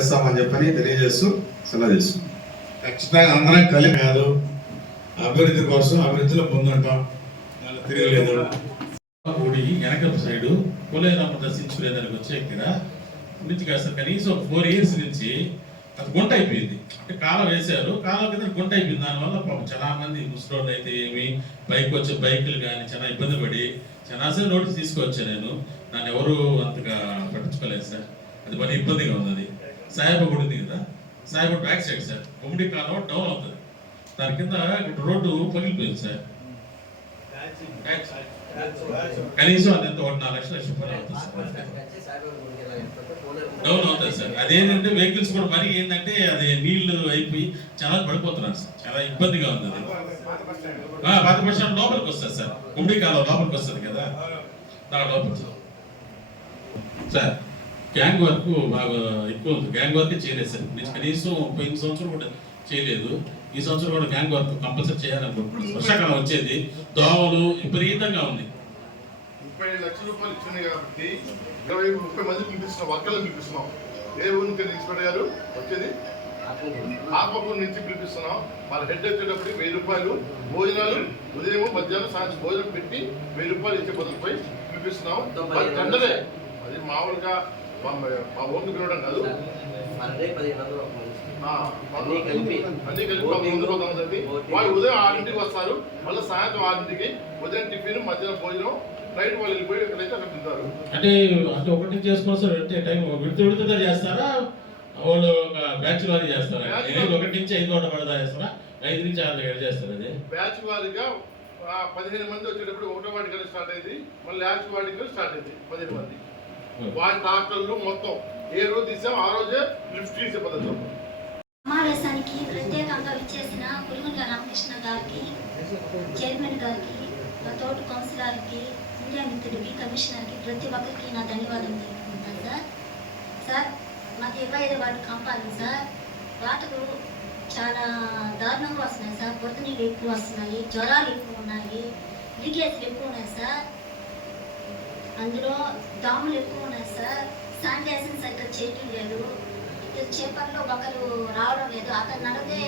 ఇస్తామని చెప్పని తెలియజేస్తూ సెలవు చేస్తున్నాం. ఖచ్చితంగా అందరం కలిసి కాదు, అభివృద్ధి కోసం అభివృద్ధిలో ముందుంటాం, తిరగలేదు. గుడి వెనక సైడు కులేరమ్మ దర్శించుకునేదానికి వచ్చే దగ్గర నుంచి కాస్త కనీసం 4 years నుంచి అది గుంట అయిపోయింది. అంటే కాలం వేశారు, కాలం కింద గుంట అయిపోయింది. దానివల్ల పాపం చాలా మంది ముసలోళ్ళు అయితే ఏమి బైక్ వచ్చే బైకులు కానీ చాలా ఇబ్బంది పడి చాలాసేపు నోటీస్ తీసుకొచ్చాను నేను. దాన్ని ఎవరు అంతగా పట్టించుకోలేదు సార్. అది మరి ఇబ్బందిగా ఉంది. అది సాయిబాబా గుడి ఉంది కదా, సాయిబాబా బ్యాక్ సైడ్ సార్ గుమ్మడి కాలం డౌన్ అవుతుంది. దాని కింద రోడ్డు పగిలిపోయింది సార్. కనీసం అది ఎంత 1-4 లక్షల రూపాయలు అవుతుంది సార్. డౌన్ అవుతుంది సార్. అదేంటంటే వెహికల్స్ కూడా మరి ఏంటంటే అది నీళ్లు అయిపోయి చాలా పడిపోతున్నారు సార్. చాలా ఇబ్బందిగా ఉంది అది. 10% లోపలికి వస్తుంది సార్. గుమ్మడి కాలం లోపలికి వస్తుంది కదా, దాని లోపలికి సార్. గ్యాంగ్ వర్క్ బాగా ఎక్కువ ఉంది. గ్యాంగ్ వర్క్ చేయలేదు సార్. కనీసం పోయిన సంవత్సరం కూడా చేయలేదు. ఈ సంవత్సరం కూడా గ్యాంగ్ వర్క్ కంపల్సరీ చేయాలనుకుంటున్నాను. వర్షాకాలం వచ్చేది, దోమలు విపరీతంగా ఉంది. 35 లక్షల రూపాయలు ఇచ్చినాయి కాబట్టి 20-30 మంది పిలిపిస్తున్నాం, వర్కర్లు పిలిపిస్తున్నాం. ఏ ఊరు నుంచి ఇన్స్పెక్టర్ గారు వచ్చేది? ఆత్మకూరు నుంచి పిలిపిస్తున్నాం. వాళ్ళ హెడ్ వచ్చేటప్పుడు 1000 రూపాయలు భోజనాలు ఉదయం మధ్యాహ్నం సాయంత్రం భోజనం పెట్టి 1000 రూపాయలు ఇచ్చే బదులుపై పిలిపిస్తున్నాం. టెండరే, అది మామూలుగా మా ఓట్లు పిలవడం కాదు. అన్నీ కలిపి ముందుకు వస్తుంది. వాళ్ళు ఉదయం 6ంటికి వస్తారు, మళ్ళీ సాయంత్రం 6ంటికి ఉదయం టిఫిన్ మధ్యాహ్నం భోజనం, నైట్ వాళ్ళు వెళ్ళిపోయి ఎక్కడైతే అక్కడ తింటారు. అంటే ఒకటి చేసుకోవచ్చు అంటే టైం విడతగా చేస్తారా? వాళ్ళు ఒక బ్యాచ్ వారీ చేస్తారా? 1 నుంచి 5 గంటల పడదా చేస్తారా? 5 నుంచి 6 దగ్గర చేస్తారు. అది బ్యాచ్ వారీగా 15 మంది వచ్చేటప్పుడు 1వ వాడికి స్టార్ట్ అయింది, మళ్ళీ లాస్ట్ వాడికి స్టార్ట్ అయింది 15 మంది. వాడి డాక్టర్లు మొత్తం ఏ రోజు తీసాం ఆ రోజే లిఫ్ట్ తీసే పద్ధతి. సమావేశానికి ప్రత్యేకంగా విచ్చేసిన పురుగుల రామకృష్ణ గారికి, చైర్మన్ గారికి, తోటి కౌన్సిలర్కి, ఇండియా మిత్రుడికి, కమిషనర్కి, ప్రతి ఒక్కరికి నా ధన్యవాదాలు తెలుపుకుంటాను సార్. సార్ మాకు 25 వార్డు కంపాలి సార్. వాటరు చాలా దారుణంగా వస్తున్నాయి సార్. పొద్దు నీళ్ళు ఎక్కువ వస్తున్నాయి, జ్వరాలు ఎక్కువ ఉన్నాయి, లీకేజీలు ఎక్కువ ఉన్నాయి సార్. అందులో దోమలు ఎక్కువ ఉన్నాయి సార్. శానిటైజేషన్ సరిగ్గా చేయటం లేదు. చేపల్లో ఒకరు రావడం లేదు. అతను నడితే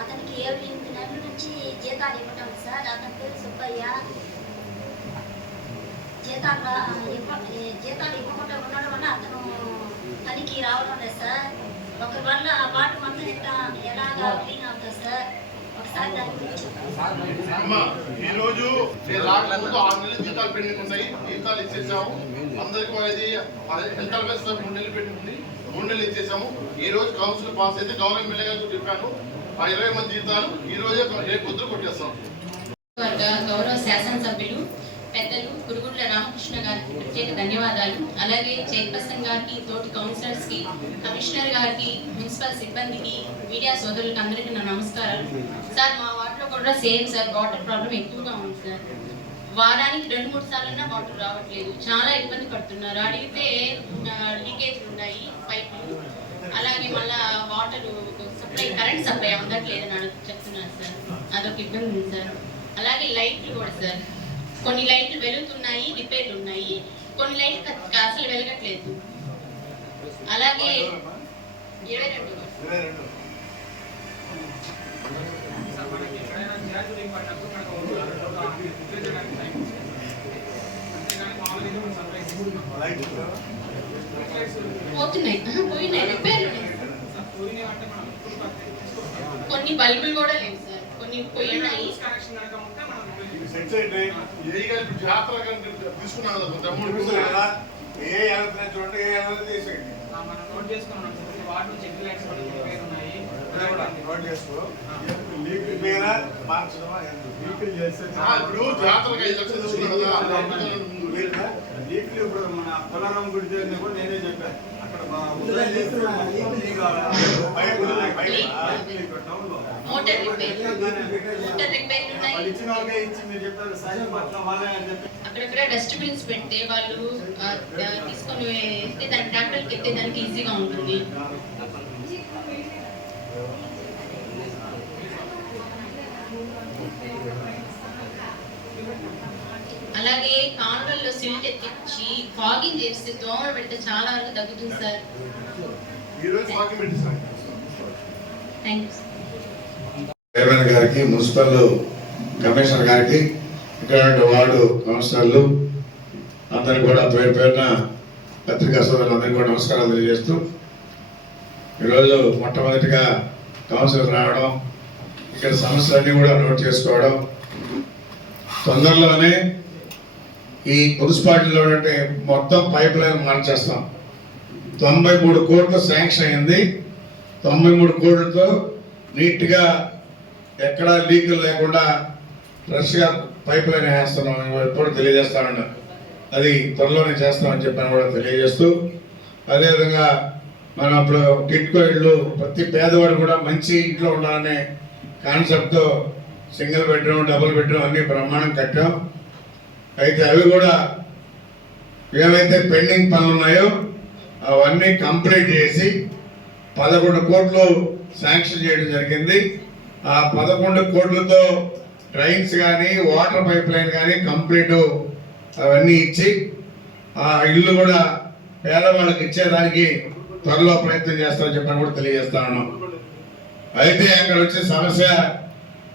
అతనికి 7-8 నెలల నుంచి జీతాలు ఇవ్వటం సార్. అతని పేరు సుబ్బయ్య. జీతాలు ఇవ్వకుండా ఉండడం వల్ల అతను పనికి రావడం లేదు సార్. ఒకరి వల్ల ఆ వాటి మొత్తం ఎలాగా క్లీన్ అవుతుంది సార్. ఒకసారి దాని గురించి ఈరోజు 6 నెలలు జీతాలు పెండింగ్ ఉన్నాయి. జీతాలు ఇచ్చేసాము అందరికీ. అనేది హెల్త్ అవేర్నెస్ 3 నెలలు పెండింగ్, 3 నెలలు ఇచ్చేసాము. ఈ రోజు కౌన్సిల్ పాస్ అయితే గవర్నమెంట్ ఎమ్మెల్యే గారికి చెప్పాను, ఆ 20 మంది జీతాలు ఈ రోజే రేపు పొద్దున కొట్టేస్తాం. గౌరవ శాసనసభ్యులు పెద్దలు కురుగుండ్ల రామకృష్ణ గారికి ప్రత్యేక ధన్యవాదాలు. అలాగే చైర్పర్సన్ గారికి, తోటి కౌన్సిలర్స్ కి, కమిషనర్ గారికి, మున్సిపల్ సిబ్బందికి, మీడియా సోదరులకు అందరికీ నా నమస్కారాలు. సార్ మా వార్డులో కూడా సేమ్ సార్, వాటర్ ప్రాబ్లం ఎక్కువగా ఉంది సార్. వారానికి 2-3 సార్లన్నా వాటర్ రావట్లేదు, చాలా ఇబ్బంది పడుతున్నారు. అడిగితే లీకేజ్లు ఉన్నాయి పైపులు, అలాగే మళ్ళా వాటర్ సప్లై, కరెంట్ సప్లై అందట్లేదని చెప్తున్నారు సార్. అదొక ఇబ్బంది ఉంది సార్. అలాగే లైట్లు కూడా సార్, కొన్ని లైట్లు వెలుగుతున్నాయి, రిపేర్లు ఉన్నాయి, కొన్ని లైట్లు అసలు వెలగట్లేదు. అలాగే 22 మనకి ఎక్కడైనా పోతున్నాయి పోయినాయి రిపేర్లు కొన్ని బల్బులు కూడా లేవు సార్, కొన్ని పోయినాయి. జాతర తీసుకున్నాను కదా, ఏ ఎలా చూడండి, ఏ ఎలా తీసేయండి నోట్ చేసుకున్నాం. వాటర్ చెక్ లైట్స్ రిపేర్ ఉన్నాయి, నోట్ చేసుకో. లీకులు పోయినా మార్చడమా, లీకులు చేస్తే ఇప్పుడు జాతరకి 5 లక్షలు తీసుకున్నాను కదా, లీకులు ఇప్పుడు మన పునరం గుడి దగ్గర కూడా నేనే చెప్పాను. అక్కడ మోటార్ రిపేర్ ఉన్నాయి. ఇచ్చిన వాళ్ళకే ఇచ్చి మీరు చెప్పారు సాయం పట్ల వాళ్ళే అని చెప్పి అక్కడక్కడ డస్ట్బిన్స్ పెడితే వాళ్ళు తీసుకొని వెళ్తే దాని ట్రాక్టర్కి ఎత్తే దానికి ఈజీగా ఉంటుంది. అలాగే కాలువల్లో సిల్ట్ ఎత్తించి ఫాగింగ్ చేస్తే దోమలు పెడితే చాలా వరకు తగ్గుతుంది సార్. Thank you. చైర్మన్ గారికి, మున్సిపల్ కమిషనర్ గారికి, ఇక్కడ వార్డు కౌన్సిలర్లు అందరికీ కూడా పేరు పేరున పత్రికా సోదరులందరికీ కూడా నమస్కారాలు తెలియజేస్తూ, ఈరోజు మొట్టమొదటిగా కౌన్సిలర్ రావడం, ఇక్కడ సమస్యలన్నీ కూడా నోట్ చేసుకోవడం, తొందరలోనే ఈ మున్సిపాలిటీలో అంటే మొత్తం పైప్ లైన్ మార్చేస్తాం. 93 కోట్లు శాంక్షన్ అయింది. 93 కోట్లతో నీట్గా ఎక్కడా లీకులు లేకుండా ఫ్రెష్గా పైప్ లైన్ వేస్తున్నాం. ఎప్పుడు తెలియజేస్తామన్నా అది త్వరలోనే చేస్తామని చెప్పని కూడా తెలియజేస్తూ, అదేవిధంగా మనం అప్పుడు టిట్కో ఇళ్ళు ప్రతి పేదవాడు కూడా మంచి ఇంట్లో ఉండాలనే కాన్సెప్ట్తో సింగిల్ బెడ్రూమ్, డబుల్ బెడ్రూమ్ అన్నీ బ్రహ్మాండం కట్టాం. అయితే అవి కూడా ఏవైతే పెండింగ్ పనులు ఉన్నాయో అవన్నీ కంప్లీట్ చేసి 11 కోట్లు శాంక్షన్ చేయడం జరిగింది. ఆ 11 కోట్లతో డ్రైన్స్ కానీ, వాటర్ పైప్ లైన్ కానీ కంప్లీట్ అవన్నీ ఇచ్చి ఆ ఇల్లు కూడా పేదవాళ్ళకి ఇచ్చేదానికి త్వరలో ప్రయత్నం చేస్తామని చెప్పని కూడా తెలియజేస్తా ఉన్నాం. అయితే అక్కడ వచ్చే సమస్య,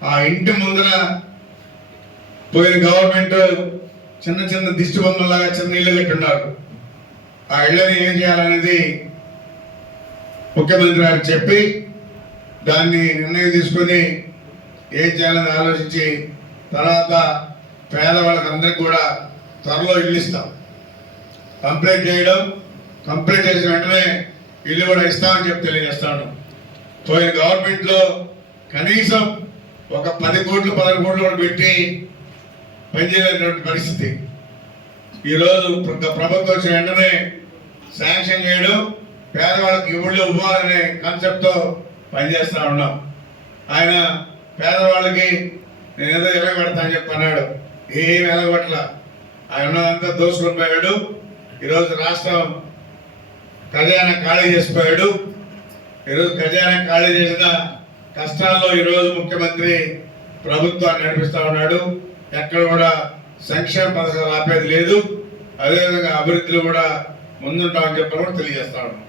ఆ ఇంటి ముందర పోయిన గవర్నమెంట్ చిన్న చిన్న దిష్టి బొమ్మలాగా చిన్న ఇళ్ళు కట్టున్నారు. ఆ ఇళ్ళని ఏం చేయాలనేది ముఖ్యమంత్రి గారు చెప్పి దాన్ని నిర్ణయం తీసుకొని ఏం చేయాలని ఆలోచించి తర్వాత పేదవాళ్ళకి అందరికి కూడా త్వరలో ఇల్లు ఇస్తాం. కంప్లీట్ చేయడం, కంప్లీట్ చేసిన వెంటనే ఇల్లు కూడా ఇస్తామని చెప్పి తెలియజేస్తాను. పోయిన గవర్నమెంట్లో కనీసం ఒక 10 కోట్లు 11 కోట్లు కూడా పెట్టి పనిచేయలేనటువంటి పరిస్థితి. ఈరోజు ప్రభుత్వం వచ్చిన వెంటనే శాంక్షన్ చేయడం, పేదవాళ్ళకి ఇళ్ళు ఇవ్వాలనే కాన్సెప్ట్తో పనిచేస్తూ ఉన్నాం. ఆయన పేదవాళ్ళకి నేనేదో ఎలగబెడతా అని చెప్పి అన్నాడు. ఏం ఎలగబెట్టల, ఆయన ఉన్నదంతా దోసుకొని పోయాడు. ఈరోజు రాష్ట్రం ఖజానా ఖాళీ చేసిపోయాడు. ఈరోజు ఖజానా ఖాళీ చేసిన కష్టాల్లో ఈరోజు ముఖ్యమంత్రి ప్రభుత్వాన్ని నడిపిస్తూ ఉన్నాడు. ఎక్కడ కూడా సంక్షేమ పథకాలు ఆపేది లేదు. అదేవిధంగా అభివృద్ధిలో కూడా ముందుంటామని చెప్పి కూడా తెలియజేస్తా ఉన్నాం.